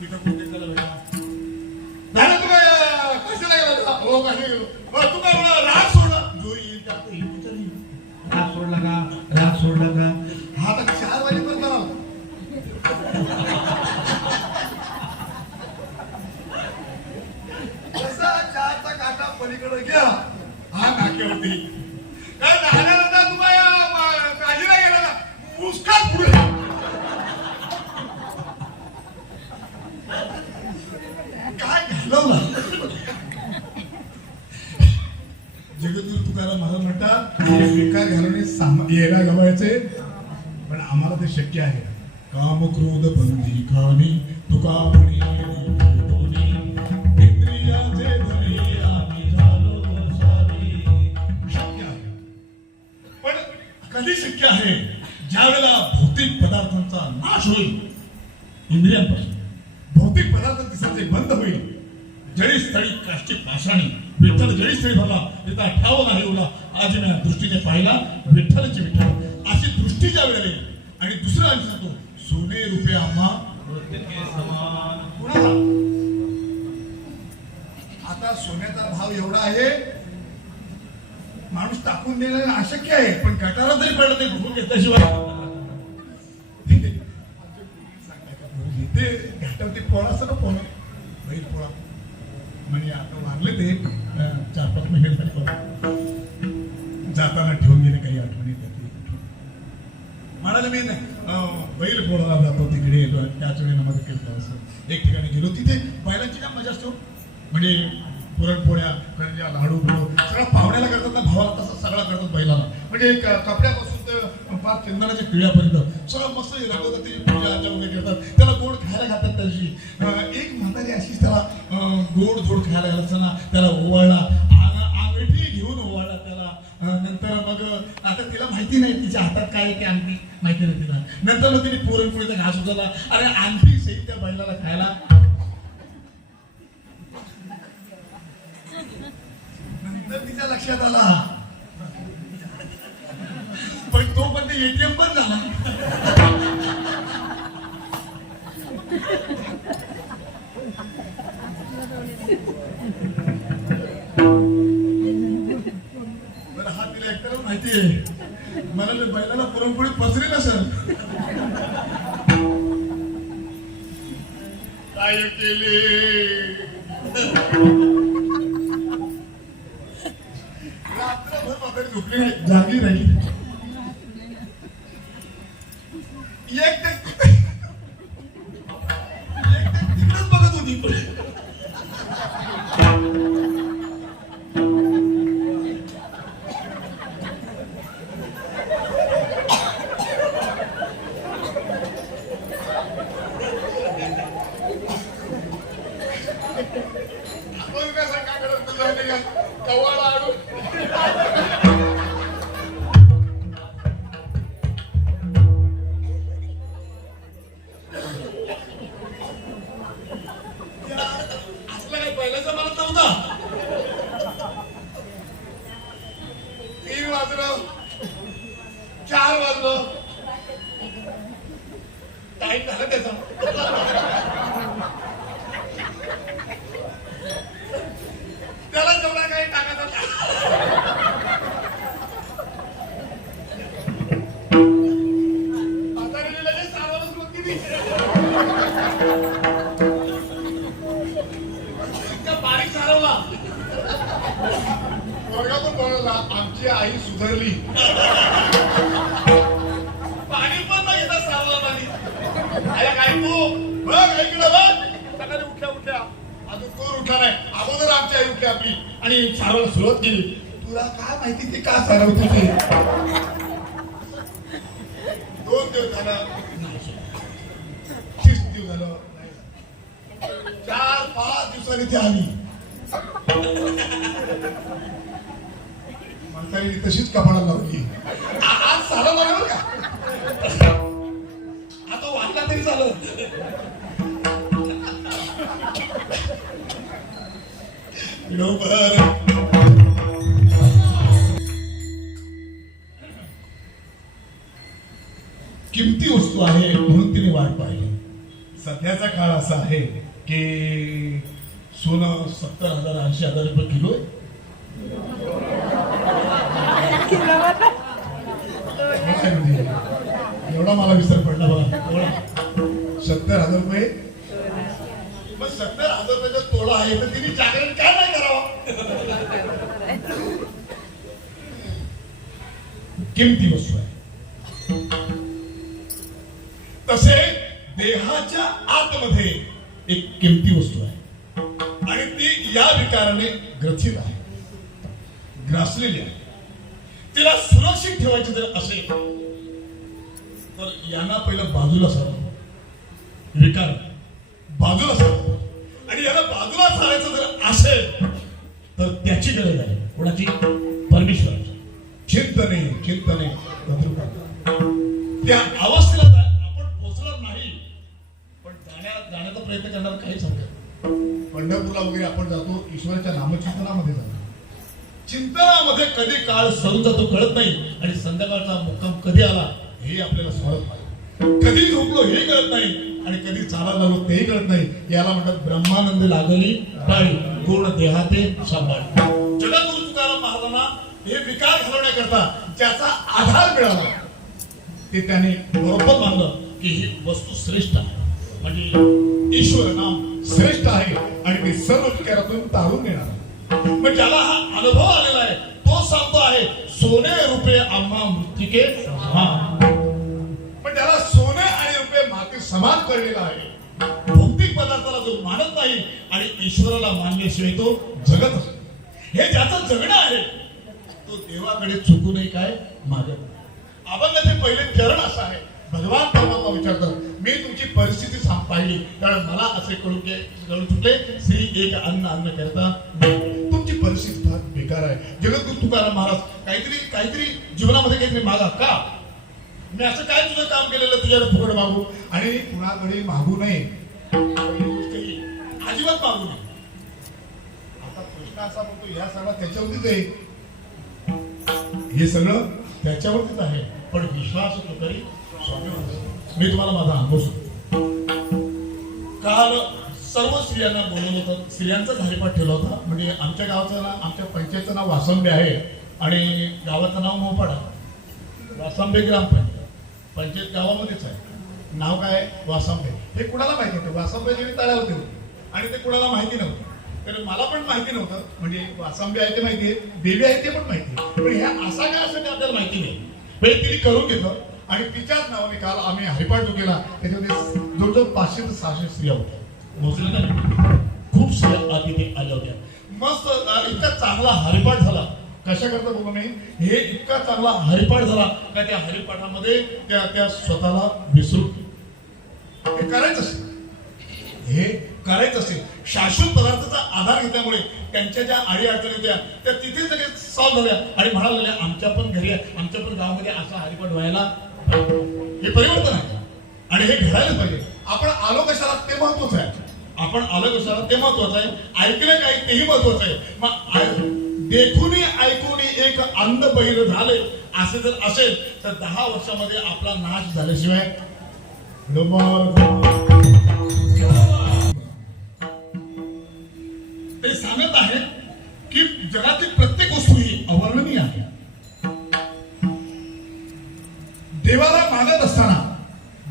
तिथं कुठे त्याला भेटला. नाही तू काय कशाला गेला. हो कशाला गेलो. तू काय म्हणा राग सोडला. जो येईल त्या राग सोडला का. राग सोडला का. हा तर 4 वाजेपर्यंत करावं. कसा 4चा काटा पलीकडे गेला. हा नाक्यावरती काय नाल्यानंतर तुम्हाला काशीला गेला ना. मुस्कान पुढे काय घालवला. जगद्गुरु तुकाराम महाराज म्हणतात बेकार घालवणे येणा गवायचे पण आम्हाला ते शक्य आहे. काम क्रोध बंदी खाणी तुका म्हणी इंद्रियाचे धनी आम्ही झालो सारी. शक्य आहे पण कधी शक्य आहे ज्या वेळेला भौतिक पदार्थांचा नाश होईल. इंद्रियांपासून भौतिक पदार्थ दिसायचे बंद होईल. जळी स्थळी काष्टी पाषाणी विठ्ठल जळी स्थळी भरला तिथं ठाव नाही उरला. आज मी दृष्टीने पाहिला विठ्ठलची विठ्ठल अशी दृष्टी ज्या वेळेला येईल. आणि दुसरा अंश सांगतो सोने रुपये आम्हा कुणाला. आता सोन्याचा भाव एवढा आहे माणूस टाकून देणं अशक्य आहे. पण गटारा जरी पडलं ते ढुकून घेतल्याशिवाय ते घाटावरती पोळा असतं ना. पोळा बैल पोळा म्हणजे आता वारले ते 4-5 महिने झाले. जाताना ठेवून गेले काही आठवणी. म्हणाले मी बैल पोळाला जातो तिकडे त्याच वेळेला मध्ये केलं. असं एक ठिकाणी गेलो तिथे बैलांची काय मजा असतो. म्हणजे पुरणपोळ्या करंज्या लाडू सगळं पाहुण्याला करतात ना. भावाला तसं सगळं करतात बैलाला. म्हणजे कपड्यापासून तर फार चंदनाच्या पिळ्यापर्यंत सगळं मस्त राखवतात. ते पूजा अर्चा वगैरे करतात. त्याला गोड खायला घालतात. त्याची एक म्हातारी अशीच त्याला गोड धोड खायला घालायचं. त्याला ओवाळला. अंगठी घेऊन ओवाळला त्याला. नंतर मग आता तिला माहिती नाही तिच्या हातात काय ते अंगठी माहिती नाही तिला. नंतर मग तिने पुरणपोळीचा घास उचलला आणि अंगठी सहित त्या बैलाला खायला. नंतर तिच्या लक्षात आला पण तो पण ते एटीएम पण झाला. बरं हा तिला एकट्याला माहिती आहे. मला बैलाला पुरणपोळी पसरेल असेल. काय केले रात्रभर म्हातारी झोपली नाही. जागी राहिली. एक तिकडेच बघत होती. टाईम झाला त्याचा. त्याला जेवढा काही टाकायचा म्हातारीने लगेच सारवायला सुरुवात केली. इतका बारीक सारवला वर्गातून बोलायला आमची आई सुधारली. पाणी पण नाही येतात सारवला पाणी. अरे काय तू बघ ऐकलं बघ सकाळी उठल्या उठल्या अजून कोण उठला नाही. अगोदर आमची आई उठली आपली आणि सारवायला सुरुवात केली. तुला काय माहिती ती का सारवते ते. 2 दिवस झालं 30 दिवस झालं 4-5 दिवसांनी ती आली. म्हातारीने तशीच कपाळाला लावली. आज सारा बरोबर का आता वाटला तरी झालं. किमती वस्तू आहे म्हणून तिने वाट पाहिली. सध्याचा काळ असा आहे की सोनं 70,000-80,000 रुपये किलो आहे. एवढा मला विसर पडला बघा. 70,000 रुपये. मग 70,000 रुपयाचा तोडा आहे तर तिने जागरण काय नाही करावं. किमती वस्तू आहे. तसे देहाच्या आतमध्ये एक किमती वस्तू आहे आणि ती या विकाराने ग्रथित आहे, ग्रासलेली आहे. तिला सुरक्षित ठेवायची जर असेल तर यांना पहिलं बाजूला सारावं. विकार बाजूला सारावं आणि याला बाजूला सारायचं जर असेल तर त्याची गरज आहे. कोणाची? परमेश्वराची. चिंतने चिंतने त्या अवस्थेला आपण पोहोचणार नाही पण जाण्याचा प्रयत्न करणार काहीच हरकत. पंढरपूरला वगैरे आपण जातो ईश्वराच्या नामचिंतनामध्ये जातो. चिंतनामध्ये कधी काळ सरून जातो कळत नाही आणि संध्याकाळचा मुक्काम कधी आला हे आपल्याला समजत नाही. कधी झोपलो हे कळत नाही आणि कधी चालायला लागलो तेही कळत नाही. याला म्हणतात ब्रह्मानंद लागली पाळी पूर्ण देहाते सांभाळ. जगद्गुरु तुकाराम महाराजांना हे विकार घालवण्याकरता ज्याचा आधार मिळाला ते त्याने बरोबर मानलं की ही वस्तू श्रेष्ठ आहे. म्हणजे ईश्वर नाम श्रेष्ठ आहे आणि ते सर्व विकारातून तारून नेणार. पण ज्याला हा अनुभव आलेला आहे तो सांगतो आहे सोने रुपये आम्हा मृत्तिके समान. पण त्याला सोने आणि रुपये माती समान कळलेला आहे. भौतिक पदार्थाला जो मानत नाही आणि ईश्वराला मानल्याशिवाय तो जगत असतो. हे ज्याचं जगणं आहे तो देवाकडे चुकूनही काय मागत. अभंगाचे पहिले चरण असं आहे. भगवान परमात्मा विचारतात मी तुमची परिस्थिती पाहिली कारण मला असे कळून चुकले श्री एक अन्न करता तुमची परिस्थिती फार बेकार आहे. जगद्गुरु तुकाराम महाराज काहीतरी जीवनामध्ये काहीतरी मागा का. मी असं काय तुझं काम केलेलं तुझ्याकडे फुकट मागू आणि कुणाकडे मागू नये. अजिबात मागू नये. आता प्रश्न असा म्हणतो या सगळा त्याच्यावरतीच आहे. हे सगळं त्याच्यावरतीच आहे पण विश्वास तो तरी मी तुम्हाला माझा अनुभव सांगतो. काल सर्व स्त्रियांना बोलवलं होतं. स्त्रियांचाच हरिपाठ ठेवला होता. म्हणजे आमच्या गावाचं नाव आमच्या पंचायतचं नाव वासंबे आहे आणि गावाचं नाव मोपाडा. वासंबे ग्रामपंचायत पंचायत गावामध्येच आहे. नाव काय वासंबे. हे कुणाला माहिती नव्हतं. वासंबे जेव्हा तळ्यावरती होते आणि ते कुणाला माहिती नव्हतं. तर मला पण माहिती नव्हतं. म्हणजे वासंबे आहे ते माहिती आहे, देवी आहे ते पण माहिती आहे पण ह्या असा काय असं ते आपल्याला माहिती नाही. म्हणजे तिने करून घेतलं आणि तिच्याच नावाने काल आम्ही हरिपाठ जो केला त्याच्यामध्ये जवळजवळ 500 ते 600 स्त्रिया होत्या. मोजले नाही खूप स्त्रिया तिथे आल्या होत्या. मस्त इतका चांगला हरिपाठ झाला. कशा करता बोलू मी. हे इतका चांगला हरिपाठ झाला का त्या हरिपाठामध्ये त्या स्वतःला विसरून हे करायचं असेल. हे करायचं असेल शाश्वत पदार्थाचा आधार घेतल्यामुळे त्यांच्या ज्या अडीअडचणी होत्या त्या तिथे लगेच सॉल्व्ह झाल्या आणि म्हणाल्या आमच्या पण घरी आमच्या पण गावामध्ये असा हरिपाठ व्हायला हे परिवर्तन आहे आणि हे घडायलाच पाहिजे. आपण आलो कशाला ते महत्वाचं आहे. आपण आलो कशाला ते महत्वाचं आहे. ऐकलं काय तेही महत्वाचं आहे. मग देखूनही ऐकूनही एक अंध बहिर झाले असे जर असेल तर 10 वर्षामध्ये आपला नाश झाल्याशिवाय ते सांगत आहेत की जगातील प्रत्येक वस्तू ही अवर्णनीय आहे. देवाला मागत असताना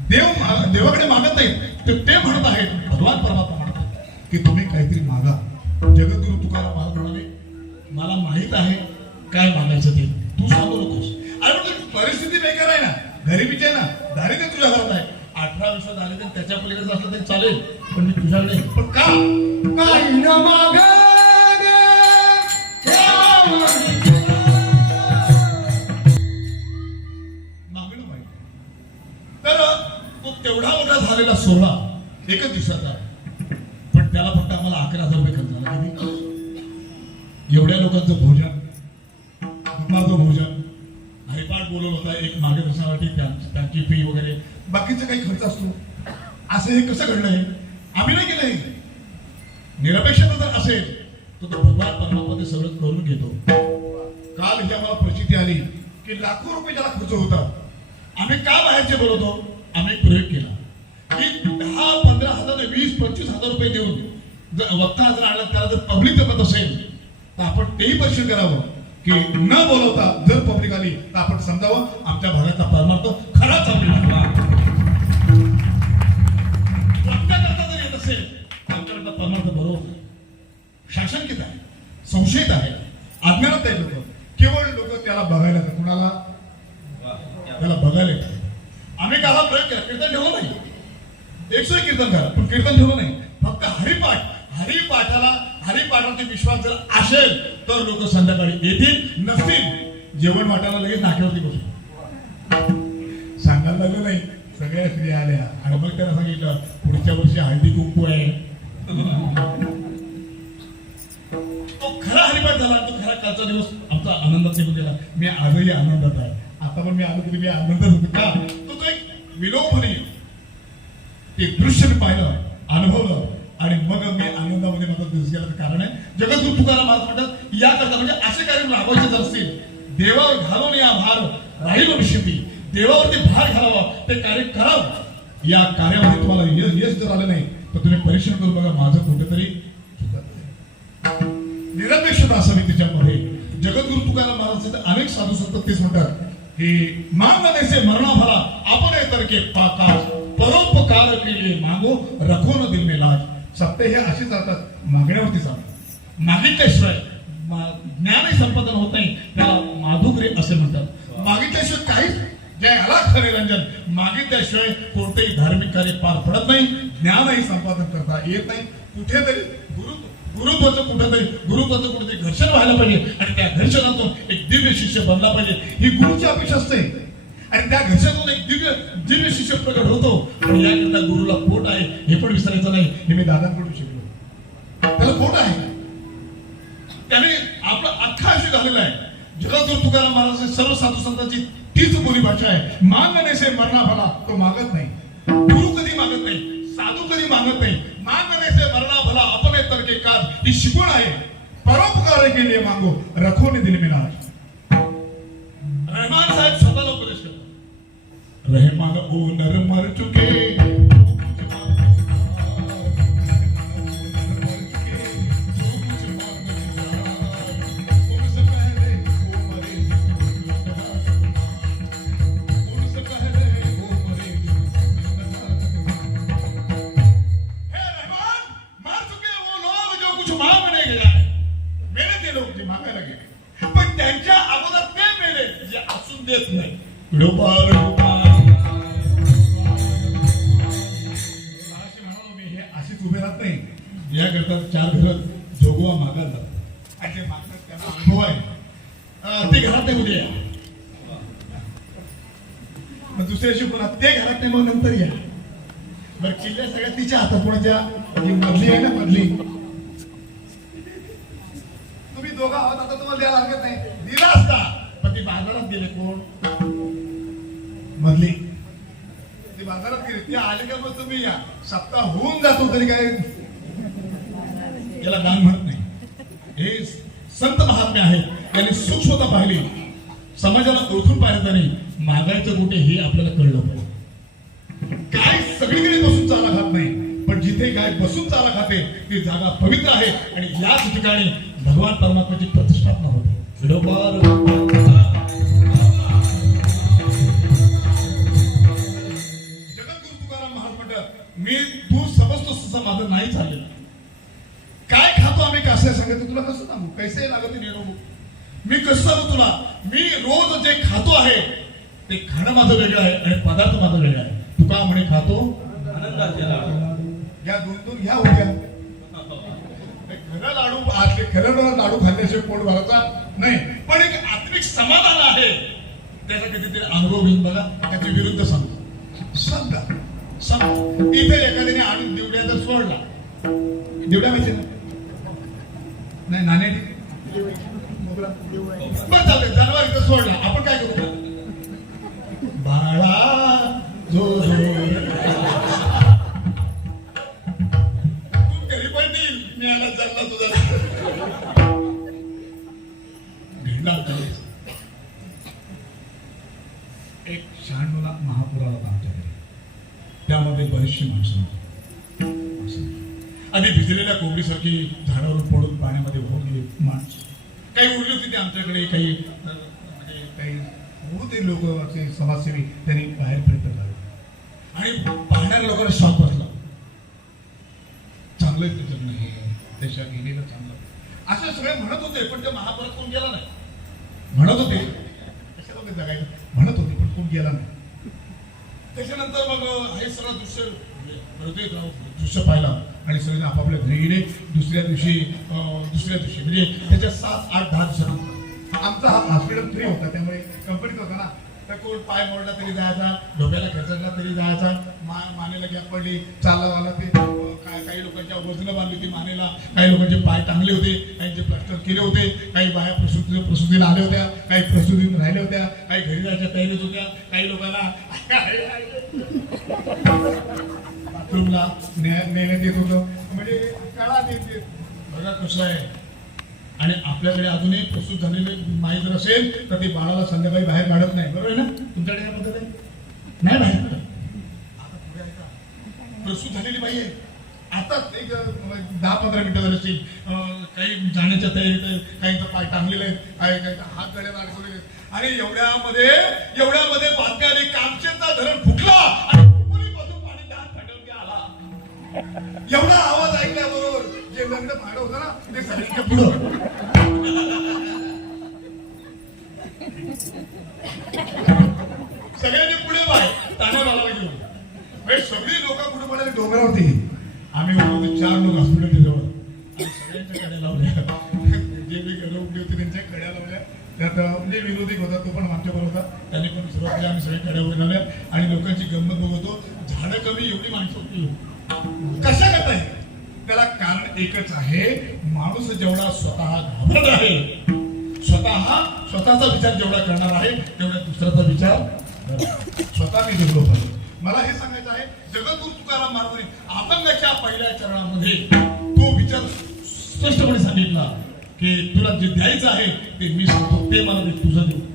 देवाकडे मागत नाहीत, तर ते म्हणत आहेत, भगवान परमात्मा म्हणतात की तुम्ही काहीतरी मागा. जगद्गुरु तुकाराम महाराज म्हणाले, मला माहित आहे काय मागायचं ते, तू सांगू नकोस. अरे पण परिस्थिती बेकार आहे ना, गरिबीची आहे ना, दारिद्र्य तुझ्या घरात आहे. 18 दारिद्र्य त्याच्या पलीकडे असलं तरी चालेल, पण मी तुझ्याकडे. पण का काही न तर तो तेवढा मोठा झालेला सोहळा एकच दिवसाचा, पण त्याला फक्त आम्हाला 11,000 रुपये खर्च झाला. एवढ्या लोकांचं भोजन, दुपारचं भोजन, हरिपाठ बोलवलं होता, एक मागे बसण्यासाठी त्यांची फी वगैरे, बाकीचा काही खर्च असतो. असं हे कसं घडलं आहे? आम्ही नाही केलं हे. निरपेक्षता जर असेल तर तो भगवान परमात्मा ते सगळं करून घेतो. काल ही आम्हाला प्रचिती आली की लाखो रुपये ज्याला खर्च होता, आम्ही का बाहेरचे बोलवतो? आम्ही एक प्रयोग केला की 10-15 हजार 20-25 हजार रुपये देऊन जर वक्ता जर आणला, त्याला जर पब्लिक जमत असेल तर आपण तेही परीक्षण करावं की न बोलवता जर पब्लिक आली तर आपण समजावं आमच्या भागाचा परमार्थ खरा चालू लागला. वक्ता करता जर येत असेल तर आमच्याकडचा परमार्थ बरोबर शासनकित आहे, संशयित आहे, अज्ञानात आहे. लोक केवळ लोक त्याला बघायला येतात. कुणाला? त्याला बघायला येतात. आम्ही काल हा प्रयोग केला, कीर्तन ठेवलं नाही, 101 कीर्तन करा, पण कीर्तन ठेवलं नाही, फक्त हरिपाठाचा विश्वास जर असेल तर लोक संध्याकाळी येतील, नसतील जेवण वाटायला लगेच नाक्यावरती बसू. सांगायला लागलं नाही, सगळ्या स्त्रिया आल्या आणि मग त्यांना सांगितलं पुढच्या वर्षी हळदी कुंकू आहे. तो खरा हरिपाठ झाला, तो खरा कालचा दिवस आमचा आनंदात निघून गेला. मी आजही आनंदात आहे. आता पण मी आलो तरी मी आनंदात होतो. का? तो एक विलोभनीय ते दृश्य मी पाहिलं, अनुभवलं आणि मग मी आनंदामध्ये माझा दिवस गेला. कारण आहे जगद्गुरु तुकाराम महाराज म्हणतात, या करता म्हणजे असे कार्य राबवायचे जर असतील, देवावर घालून या भार राहील निश्चिती, देवावरती भार घालावा, ते कार्य करावं. या कार्यामध्ये तुम्हाला यश जर आलं नाही तर तुम्ही परिश्रम करून बघा, माझं कुठेतरी निरपेक्षता असावी त्याच्यामध्ये. जगद्गुरु तुकाराम महाराज अनेक साधू संत तेच म्हणतात कि मांगने से मरना भला अपने तरके पाकाज, परोपकार के लिए मांगो रखो न दिल में लाज. सत्य हे अशी चालतात, मागण्यावरती चालतात. मागितल्याशिवाय ज्ञानही संपादन होत नाही, त्याला माधुकरी असे म्हणतात. मागितल्याशिवाय काहीच जयाला खरे रंजन, मागितल्याशिवाय कोणतेही धार्मिक कार्य पार पडत नाही, ज्ञानही संपादन करता येत नाही. कुठेतरी गुरुत्वाचं कुठेतरी घर्षण व्हायला पाहिजे आणि त्या घर्षणातून एक दिव्य शिष्य बनला पाहिजे, ही गुरुची अपेक्षा असते. आणि त्या घर्षणातून एक दिव्य शिष्य प्रकट होतो. आणि याकरता गुरुला पोट आहे हे पण विसरायचं नाही. हे मी दादांकडून शिकलो. त्याला पोट आहे, त्याने आपलं अख्खा आयुष्य घालेलं आहे. जगद्गुरु तुकाराम महाराज सर्व साधू संतांची तीच बोली भाषा आहे. मागणे से मरना भला, तो मागत नाही. गुरु कधी मागत नाही, साधू कधी मागत नाही. मागणे से मरना भला अपने तरके काज, ही शिकवण आहे. परोपकार के लिए मांगो रखो ने दिल में लाज. रहमान साहेब स्वतःला उपदेश करतात, रहमान ओ नर मर चुके, पण त्यांच्या अगोदर ते मेले जे असून देत नाही. मी हे अशीच उभे राहत नाही. याकरता 4 घर जोगवा मागायला जातात आणि ते मागतात, त्यांना अनुभव आहे. ते घरात नाही उद्या, मग दुसऱ्या दिवशी पुन्हा ते घरात नाही, मग नंतर या. बरं किल्ल्या सगळ्या तिच्या हातात, कोणाच्या मधली आहे ना, मधली तुम्ही दोघं आहोत, आता तुम्हाला द्यायला हरकत नाही, दिला असता पण ती बाजारात गेले. कोण? मधली ती बाजारात गेली. ती आली का मग तुम्ही या. सप्ताह होऊन जातो तरी काय याला दान म्हणत नाही. हे संत महात्मे आहेत, त्यांनी सूक्ष्मता पाहिली, समाजाला ओळखून पाहिलं, त्यांनी मागायचं कुठे हे आपल्याला कळलं पाहिजे. गाय सगळीकडे बसून चारा खात नाही, पण जिथे गाय बसून चारा खाते ती जागा पवित्र आहे आणि याच ठिकाणी भगवान परमात्म्याची प्रतिष्ठापना होते. विडोबार जगद्गुरु तुकाराम महाराज म्हणतात, मी तू समजतो तसं माझं नाही चाललेलं. काय खातो आम्ही कसं सांगायचं तुला, कसं सांगू, कैसे लागत नेणू मी कसं सांगू तुला. मी रोज जे खातो आहे ते खाणं माझं वेगळं आहे आणि पदार्थ माझं वेगळं आहे. तुका म्हणे खातो या दोन घ्या उद्या खरं लाडू आतले खरं लाडू खाल्ल्याशिवाय पोट भरायचा नाही, पण एक आत्मिक समाधान आहे त्याचा कितीतरी अनुभव घेऊन बघा. त्याच्या विरुद्ध सांगतो सांगा इथे एखाद्याने आणून दिवड्या जर सोडला, दिवड्या माहिती ना नाही नाणे बरं चालतंय, जनावर इथं सोडला आपण काय करू, बाळा जो तू घरी पण देईल मी आला चालला तुझा भेटला होता. एक 96 महापूर आला आमच्या घरी, त्यामध्ये बरीचशी माणसं आधी भिजलेल्या कोंबडीसारखी झाडावरून पडून पाण्यामध्ये वाहून गेली माणसं. काही उरली होती ते आमच्याकडे, काही म्हणजे काही ते लोक समाजसेवी त्यांनी बाहेर फिरत लागले आणि पाहणाऱ्या लोकांना शॉक बसला. चांगलं ते जगणं हे त्याच्या गेलेलं चांगलं असं सगळे म्हणत होते, पण ते महाभारत कोण गेला नाही. म्हणत होते कशाला जगायचं म्हणत होते, पण कोण गेला नाही. त्याच्यानंतर मग हे सगळं दृश्य पाहिला आणि सगळे आपापल्या घरी गेले. दुसऱ्या दिवशी म्हणजे त्याच्या 7, 8, 10 दिवसानंतर आमचा हॉस्पिटल फ्री होता, त्यामुळे कंपनीत होता ना, तर कोण पाय मोडला तरी जायचा, डोक्याला खेचला तरी जायचा, मानेला गॅप पडली चालला ते काही लोकांच्या वजनं बांधली होती मानेला, काही लोकांचे पाय टांगले होते, काहींचे प्लास्टर केले होते, काही बाया प्रसूतीला आल्या होत्या, काही प्रसूतीने राहिल्या होत्या, काही घरी जायच्या तयारीत होत्या, काही लोकांना बाथरूमला नेण्यात येत होतं. म्हणजे कळा देत बघा कसं आहे. आणि आपल्याकडे अजूनही प्रस्तुत झालेले माहीत जर असेल तर ते बाळाला संध्याकाळी बाहेर काढत नाही, बरोबर आहे ना. तुमच्याकडे काय पद्धत आहे, नाही बाहेर काढत. आता पुढे ऐका, प्रस्तुत झालेली बाई आहे आता एक 10-15 मिनिटं झाली असतील, काही जाण्याच्या तयारीत, काहींचा पाय टांगलेला आहे, काहींचा हात गळ्याला अडकवलेले आहेत. आणि एवढ्यामध्ये बातम्याने कामशेतचा धरण फुटला आणि पासून पाणी दात फाटवून आला. एवढा आवाज ऐकल्याबरोबर जे लग्न भाडं होतं ना ते सगळीकडे पुढं सगळ्यांनी पुढे बाय ताण्याला घेऊन सगळी लोक पुढे पडायला डोंगरावरती. आम्ही होतो 4 लोक हॉस्पिटलच्या जवळ, सगळ्यांच्या कड्या लावल्या, जे मी घरं उठली होती त्यांच्या कड्या लावल्या. त्यात म्हणजे विरोधी होता तो पण आमच्या बरोबर होता, त्यांनी पण सुरुवात केली. आम्ही सगळे कड्या उभे लावल्या आणि लोकांची गंमत बघतो. झाडं कमी एवढी माणसं होती. कशा करता येईल त्याला कारण एकच आहे, माणूस जेवढा स्वतः घाबरत आहे, स्वतःचा विचार जेवढा करणार आहे तेवढा दुसऱ्याचा विचार स्वतः मी जगलो पाहिजे. मला हे सांगायचं आहे, जगद्गुरु तुकाराम महाराजांनी अभंगाच्या पहिल्या चरणामध्ये तो विचार स्पष्टपणे सांगितला की तुला जे द्यायचं आहे ते मी सांगतो, ते मला दे, तुझं दे.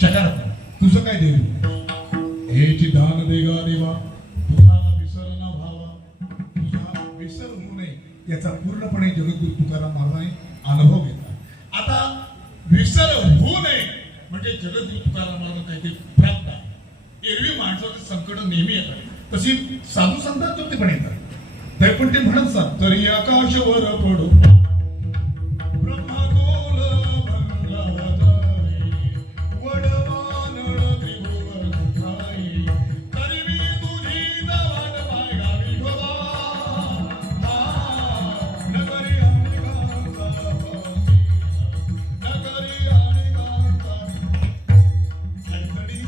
चकार तुझं काय देव हेची दान देगा देवा तुझा विसर न व्हावा तुझा विसर होऊ नये याचा पूर्णपणे जगद्गुरु तुकाराम महाराजांनी अनुभव घेतला. आता विसर होऊ नये म्हणजे जगद्गुरु तुकाराम महाराज काहीतरी प्राप्त आहे. एरवी माणसाचे संकट नेहमी येतात तशी साधू संतांचे पण येतात तरी पण ते म्हणत असतात तरी आकाशवर पडो ब्रह्मगोल भंगला जाई, वडवानळ त्रिभुवन सुखाई, तरी मी तुझी वाट पाहिला विठोबा, नगरी अनेकांचा पासी, नगरी अनेकांचा अडचणी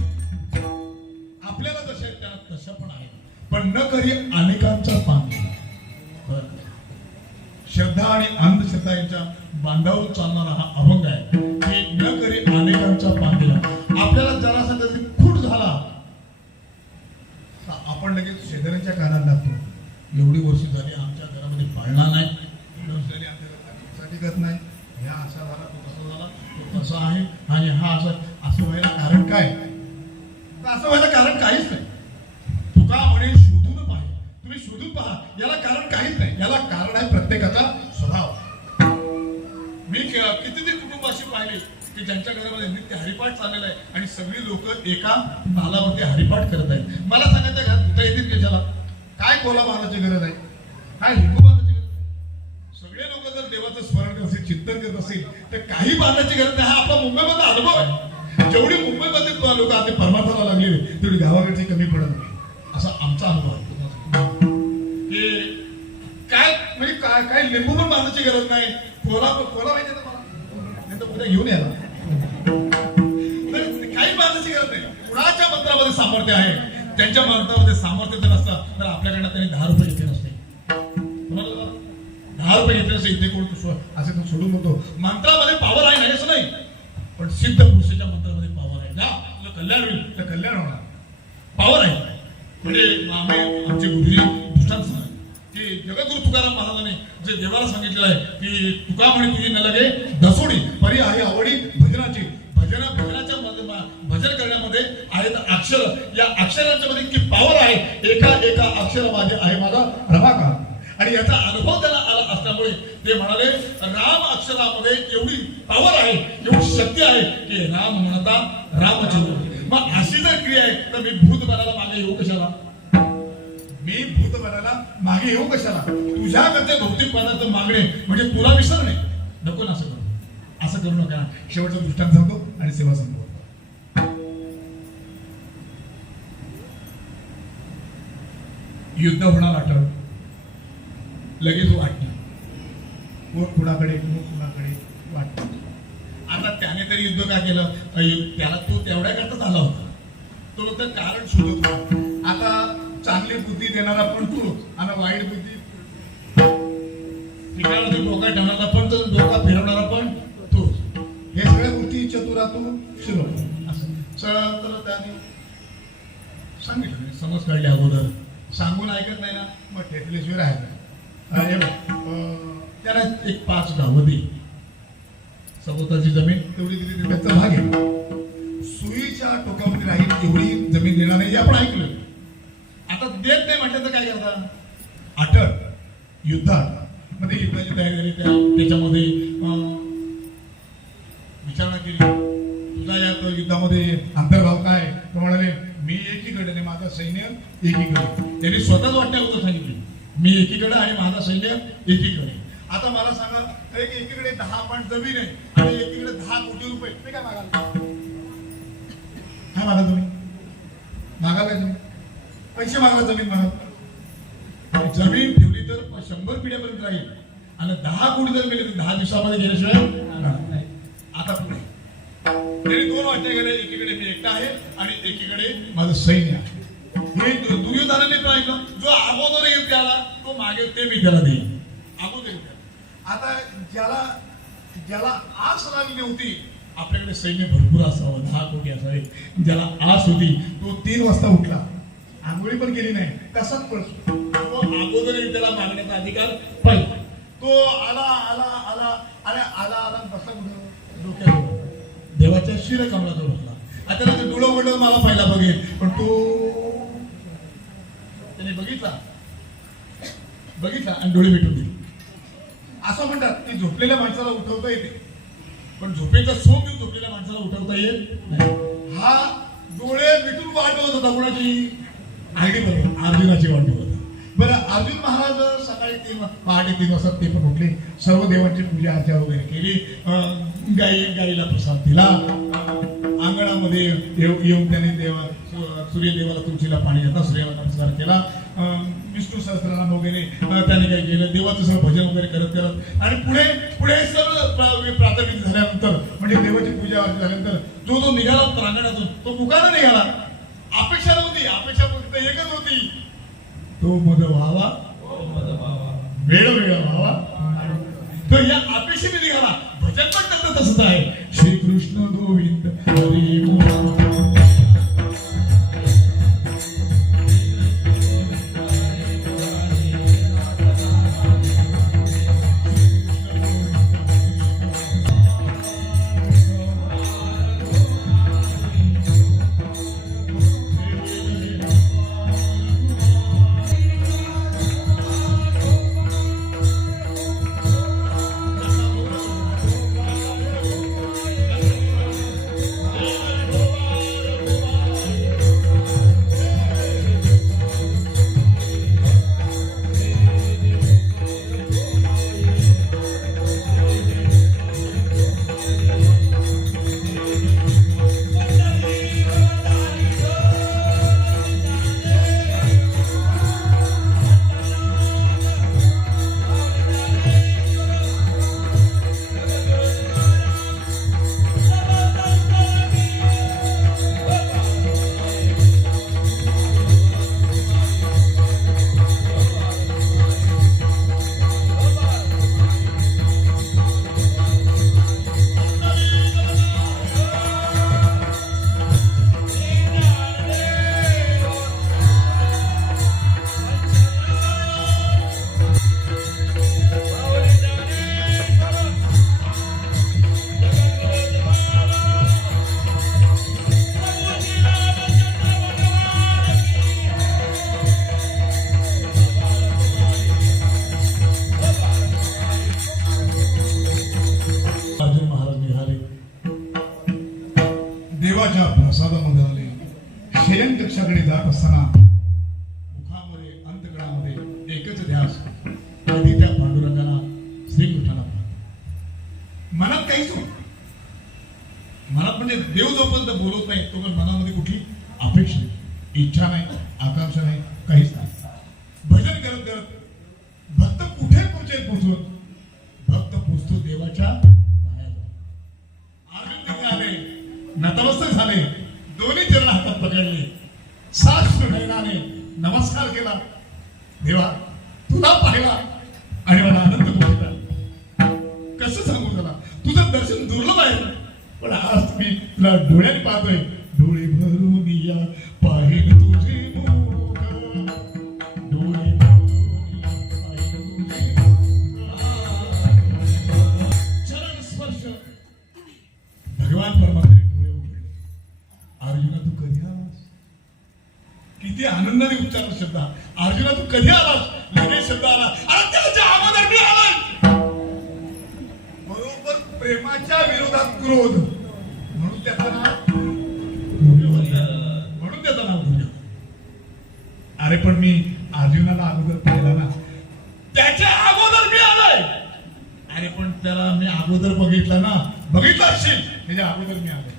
आपल्याला जशा आहेत त्या तशा पण आहेत पण न करी अनेकांचा पाणी. श्रद्धा आणि अंधश्रद्धा यांच्या बांधावर चालणारा हा अभंग आहे की न करी अनेकांचा पांढरा. आपल्याला जरा असा कधी खूट झाला आपण लगेच शेजाऱ्यांच्या कानात लागतो. एवढी वर्ष झाली आमच्या घरामध्ये पाळणा नाही, करत नाही, ह्या असा झाला तो तसा झाला तो तसा आहे आणि हा असं व्हायला कारण काय? असं व्हायला कारण काहीच नाही. तुका म्हणे शोधून पाहा, तुम्ही शोधून पहा, याला कारण काहीच नाही. याला कारण आहे प्रत्येकाचा स्वभाव. मी कितीतरी कुटुंबाशी पाहिले की ज्यांच्या घरामध्ये नित्य हरिपाठ चाललेला आहे आणि सगळी लोक एका तालावरती हरिपाठ करत आहेत. मला सांगायचं घरात कुठे येतील कशाला? काय कोला बांधायची गरज आहे, काय लिंबू बांधायची गरज आहे? सगळे लोक जर देवाचं स्मरण करत असेल, चिंतन करत असेल तर काही बांधायची गरज नाही. हा आपला मुंबईमधला अनुभव आहे. जेवढी मुंबईमध्ये लोक आता परमार्थाला लागले तेवढी गावाकडची कमी पडत नाही असा आमचा अनुभव आहे. काय म्हणजे काय लिंबू पण बांधायची गरज नाही. कोला माहिती ना मला, नाही तर उद्या घेऊन यायला. काही बांधायची गरज नाही. कुणाच्या मंत्रामध्ये सामर्थ्य आहे, त्यांच्या मंत्रामध्ये सामर्थ्य जर असतं तर आपल्याकडनं त्यांनी 10 रुपये घेतले नसते. 10 रुपये घेतले नसते. इथे कोण असे तो सोडून होतो. मंत्रामध्ये पावर आहे नाही असं नाही, पण सिद्ध पुरुषाच्या मंत्रामध्ये पावर आहे. जा तुझं कल्याण होईल तर कल्याण होणार. पावर आहे. म्हणजे आमचे गुरुजी दृष्टांत सांगतात की जगद्गुरु तुकाराम महाराजांनी जे देवाला सांगितलेलं आहे की तुका म्हणे तुझी न लगे दसोडी परी आहे आवडी भजनाची. भजनाच्या भजन करण्यामध्ये आहेत अक्षर. या अक्षरांच्या मध्ये इतकी पावर आहे. एका अक्षरामध्ये आहे माझा रमाकांत. आणि याचा अनुभव त्याला आला असल्यामुळे ते म्हणाले राम अक्षरामध्ये एवढी पावर आहे, एवढी शक्ती आहे की राम म्हणता रामचंद्र. मग अशी जर क्रिया आहे तर मी भूत बनायला मागे येऊ कशाला? मी भूत बनायला मागे येऊ कशाला? तुझ्याकडचे भौतिक पदार्थ मागणे म्हणजे तुला विसर नाही. नको ना असं करू, असं करू नका. शेवटचा दृष्टांत सांगतो आणि सेवा सांगतो. युद्ध होणार आठवण लगेच वाटणार कोण कुणाकडे वाटत. आता त्याने तरी युद्ध का केलं? त्याला तो तेवढ्या करता झाला होता. तो तर कारण शोधत होता. आता चांगली बुद्धी देणारा पण तू आणि वाईट बुद्धी ठिकाणावरती डोका ठेवणारा पण तो, डोका फिरवणारा पण तू. हे सगळ्या गोष्टी चतुरातून शिरो असं तर त्याने सांगितलं. समज काढले अगोदर सांगून ऐकत नाही ना मग ठेपल्याशिवाय राहायचं. त्याला एक 5 गावं दे. सभोवताची जमीन तेवढी दिली त्याचा भाग आहे. सुईच्या टोकामध्ये राहील एवढी जमीन देणार नाही आपण ऐकलं. आता देत नाही म्हटलं तर काय करता? अटक युद्धात मध्ये युद्धाची तयारी झाली. त्याच्यामध्ये विचारणा केली तुझा या युद्धामध्ये अंतर्भाव काय? तो म्हणाले मी एकीकडे आणि माझा सैन्य एकीकडे. त्यांनी स्वतःच वाटण्याबद्दल सांगितले मी एकीकडे आणि माझा सैन्य एकीकडे. आता मला सांगा एकीकडे 10 पॉईंट जमीन आहे आणि एकीकडे 10 कोटी रुपये. मी काय मागाल? काय मागा तुम्ही? मागा काय तुम्ही? पैसे मागला जमीन मागा. जमीन ठेवली तर 100 पिढ्यापर्यंत राहील आणि 10 कोटी जर गेले तर 10 दिवसामध्ये गेल्याशिवाय. आता पुढे तरी 2 वाटण्या गेले. एकीकडे मी एकटा आहे आणि एकीकडे माझं सैन्य आहे. हे दुर्योधनाने पण ऐकलं. जो अगोदर येईल त्याला तो मागे ते मी त्याला देईन. अगोदर आता ज्याला आस लागली होती आपल्याकडे सैन्य भरपूर असावं 10 कोटी असावे. ज्याला आस होती तो 3 वाजता उठला, आंघोळी पण केली नाही, तसाच पडतो. तो अगोदर येईल त्याला मागण्याचा अधिकार पाहिजे. तो आला बसला कुठं? डोक्यावर देवाच्या शिरकमलाजवळ बसला आता त्याचं डोळं उघडलं मला पहिला बघेल, पण तो त्याने बघितला आणि डोळे मिटून दिले. असं म्हणतात की झोपलेल्या माणसाला उठवता येते, पण झोपेचा सोम घेऊन झोपलेल्या माणसाला उठवता येत नाही. हा डोळे मिटून वाट बघत होता. कोणाची? अर्जुनाची वाट बघत होता. बरं, अर्जुन महाराज सकाळी पहाटे 3 वाजता ते पण उठले, सर्व देवांची पूजा अर्चा वगैरे केली, गाईला प्रसाद दिला, अंगणामध्ये येऊन त्याने सूर्यदेवाला तुळशीला पाणी घातला, सूर्याला नमस्कार केला, विष्णू सहस्त्रनाम वगैरे त्याने काय केलं, देवाचं सगळं भजन वगैरे करत आणि पुढे सर्व प्रार्थना झाल्यानंतर म्हणजे देवाची पूजा झाल्यानंतर जो निघाला प्रांगणातून तो मुखाने निघाला. अपेक्षा नव्हती, अपेक्षा फक्त एकच होती, तो मद व्हावा, वेळ व्हावा. तर या अपेक्षेने निघाला. भजन पण त्याचं तसंच आहे. श्रीकृष्ण गोविंद हरी मोहन. देवाच्या प्रसादामध्ये आले. शयन कक्षाकडे जात असताना मुखामध्ये अंतकणामध्ये एकच ध्यास, कधी त्या पांडुरंगाला श्रीकृष्णाला मनात काहीच होत. मनात म्हणजे देव जोपर्यंत बोलत नाही तोपर्यंत मनामध्ये कुठली अपेक्षा नाही, इच्छा नाही, आकांक्षा नाही, काहीच नाही. भजन करत करत भक्त कुठे पोहोचवत भक्त पोचतो देवाच्या पायाजवळ. अर्जुन आले, नतमस्तक झाले, दोन्ही चरण हातात पकडले, साष्ट नयनाने नमस्कार केला. देवा, तुला पाहिला आणि मला आनंद पोचला. कसं सांगू त्याला, तुझं दर्शन दुर्लभ आहे, पण आज मी तुला डोळ्यात पाहतोय. डोळे भरून या पाहिन तुझे मुख, डोळे भरून चरण स्पर्श. भगवान परमात्मा अर्जुना तू कधी आलास? किती आनंदाने उच्चार शब्द. अर्जुना तू कधी आलास? लगेच शब्द आला, अरे त्याच्या अगोदर मी आलाय. बरोबर प्रेमाच्या विरोधात क्रोध, म्हणून त्याचं नाव दुर्योधन. अरे पण मी अर्जुनाला अगोदर पाहिला ना, त्याच्या अगोदर मी आलोय. अरे पण त्याला मी अगोदर बघितलं ना, बघितलं असेल त्याच्या अगोदर मी आलोय.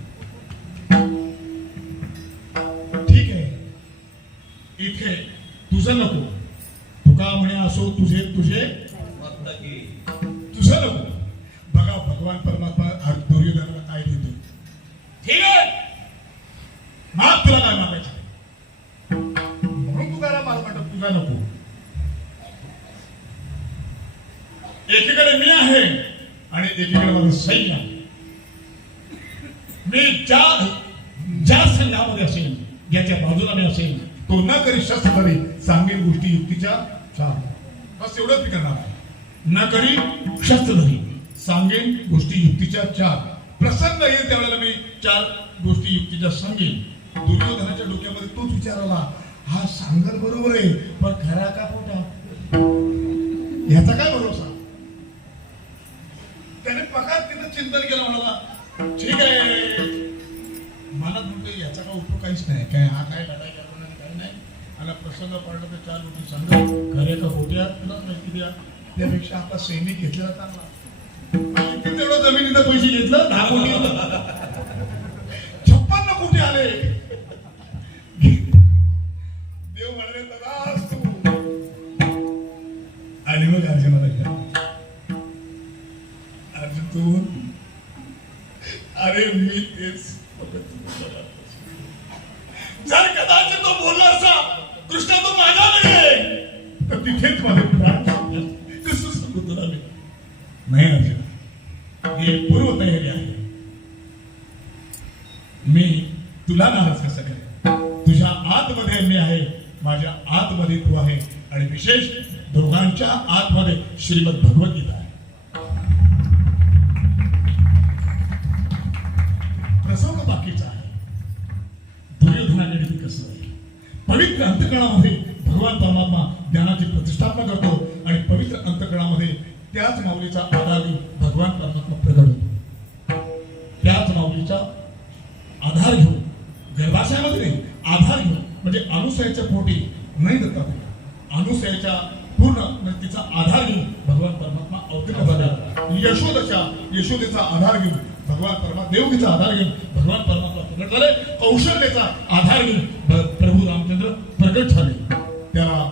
इथे तुझं नको, तुका म्हणे असो तुझे तुझे तुझं नको. बघा भगवान परमात्मा दुर्योधनाला काय देतो. ठीक आहे, माग तुला काय मागायचं म्हणून तुकाराम मला म्हणतात तुझा नको. एकीकडे मी आहे आणि एकीकडे माझं सैन्य आहे. मी ज्या सैन्यामध्ये असेल, ज्याच्या बाजूला मी असेल, तो न करी शस्त्र धरी सांगेल गोष्टी युक्तीच्या 4. बस एवढंच मी करणार. न करी शस्त्र धरी सांगेन गोष्टी युक्तीच्या 4. प्रसंग येईल त्यावेळेला मी चार गोष्टी युक्तीच्या सांगेन. दुर्योधनाच्या डोक्यामध्ये तोच विचार आला, हा सांगत बरोबर आहे पण खरा का खोटा ह्याचा काय भरोसा. त्याने पकार तिथं चिंतन केलं, म्हणाला ठीक आहे, मला म्हणतो याचा काय उपयोग काहीच नाही, काय हा काय लढाई करणार काही नाही, आणि प्रसंग पडला तर चार गोष्टी सांगा खरे का खोट्या तुला माहिती द्या. त्यापेक्षा आता सैनिक घेतलेला चांगला. किती तेवढं जमिनीचं पैसे घेतलं 10 कोटी 56 कोटी आले. देव म्हणाले तदास्तु. आणि मग अर्जुनाला घ्या. अर्जुन तू अरे मी तेच जर कदाचित तो बोलला असा कृष्ण तो माझ्याकडे तर तिथेच माझे प्राण कसं सांगू तुला मी. नाही अर्जुन, ही पूर्व तयारी आहे. मी तुला नाराज कसं करेन. तुझ्या आतमध्ये मी आहे, माझ्या आतमध्ये तू आहे, आणि विशेष दोघांच्या आतमध्ये श्रीमद भगवद्गीता आहे. प्रसंग बाकीचा आहे. दुर्योधनाकडे कसं आहे, पवित्र अंतकरणामध्ये भगवान परमात्मा ज्ञानाची प्रतिष्ठापना करतो, आणि पवित्र अंतकरणामध्ये त्याच माऊलीचा आधार घेऊन भगवान परमात्मा प्रगट होतो. त्याच माऊलीचा आधार घेऊन गर्भाशयामध्ये नाही, आधार घेऊन म्हणजे अनुसयाच्या पोटी नाही दत्ता, अनुसयाच्या पूर्ण तिचा आधार घेऊन भगवान परमात्मा अवतरित झाला. यशोदेचा आधार घेऊन भगवान परमात्मा, देवकीचा आधार घेऊन भगवान परमात्मा प्रगट झाले. कौशल्याचा आधार घेऊन प्रभू रामचंद्र प्रगट झाले. त्याला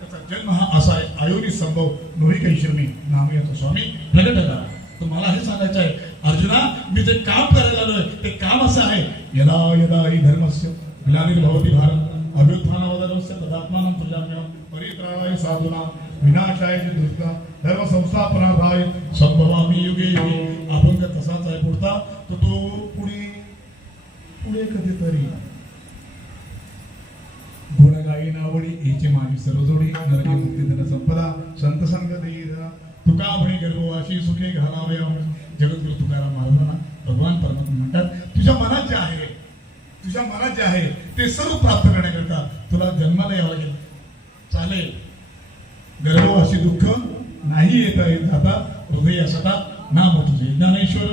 त्याचा जन्म हा असा आहे, आयोनी संभव नोही कैशरणी नाम येतो स्वामी प्रगट झाला. तर मला हे सांगायचं आहे अर्जुना, मी जे काम करायला आलोय ते काम असं आहे, यदा यदा हि धर्मस्य ग्लानिर्भवति भारत अभ्युत्थानवदनस्य तदात्मानं प्रजाम्यहं परित्राणाय साधूनां विनाशाय च दुष्टां धर्म संस्थापनार्थाय संभवामि युगे युगे. अभंग तसाच आहे पुढचा, तर तो पुढे कधीतरी गुणगायी नावडी याची माझी सर्वजोडी नरके मुक्ती धन संपदा संत संग देईरा तुका म्हणे गर्भवाशी सुखे घालावया. जगद्गुरु तुकाराम महाराजांना भगवान परमात्मा म्हणतात, तुझ्या मनात जे आहे ते सर्व प्राप्त करण्याकरता तुला जन्माला यावं लागेल. चालेल, गर्भवाशी दुःख नाही येता येत आता हृदय सदा नाम तुझे ज्ञानेश्वर.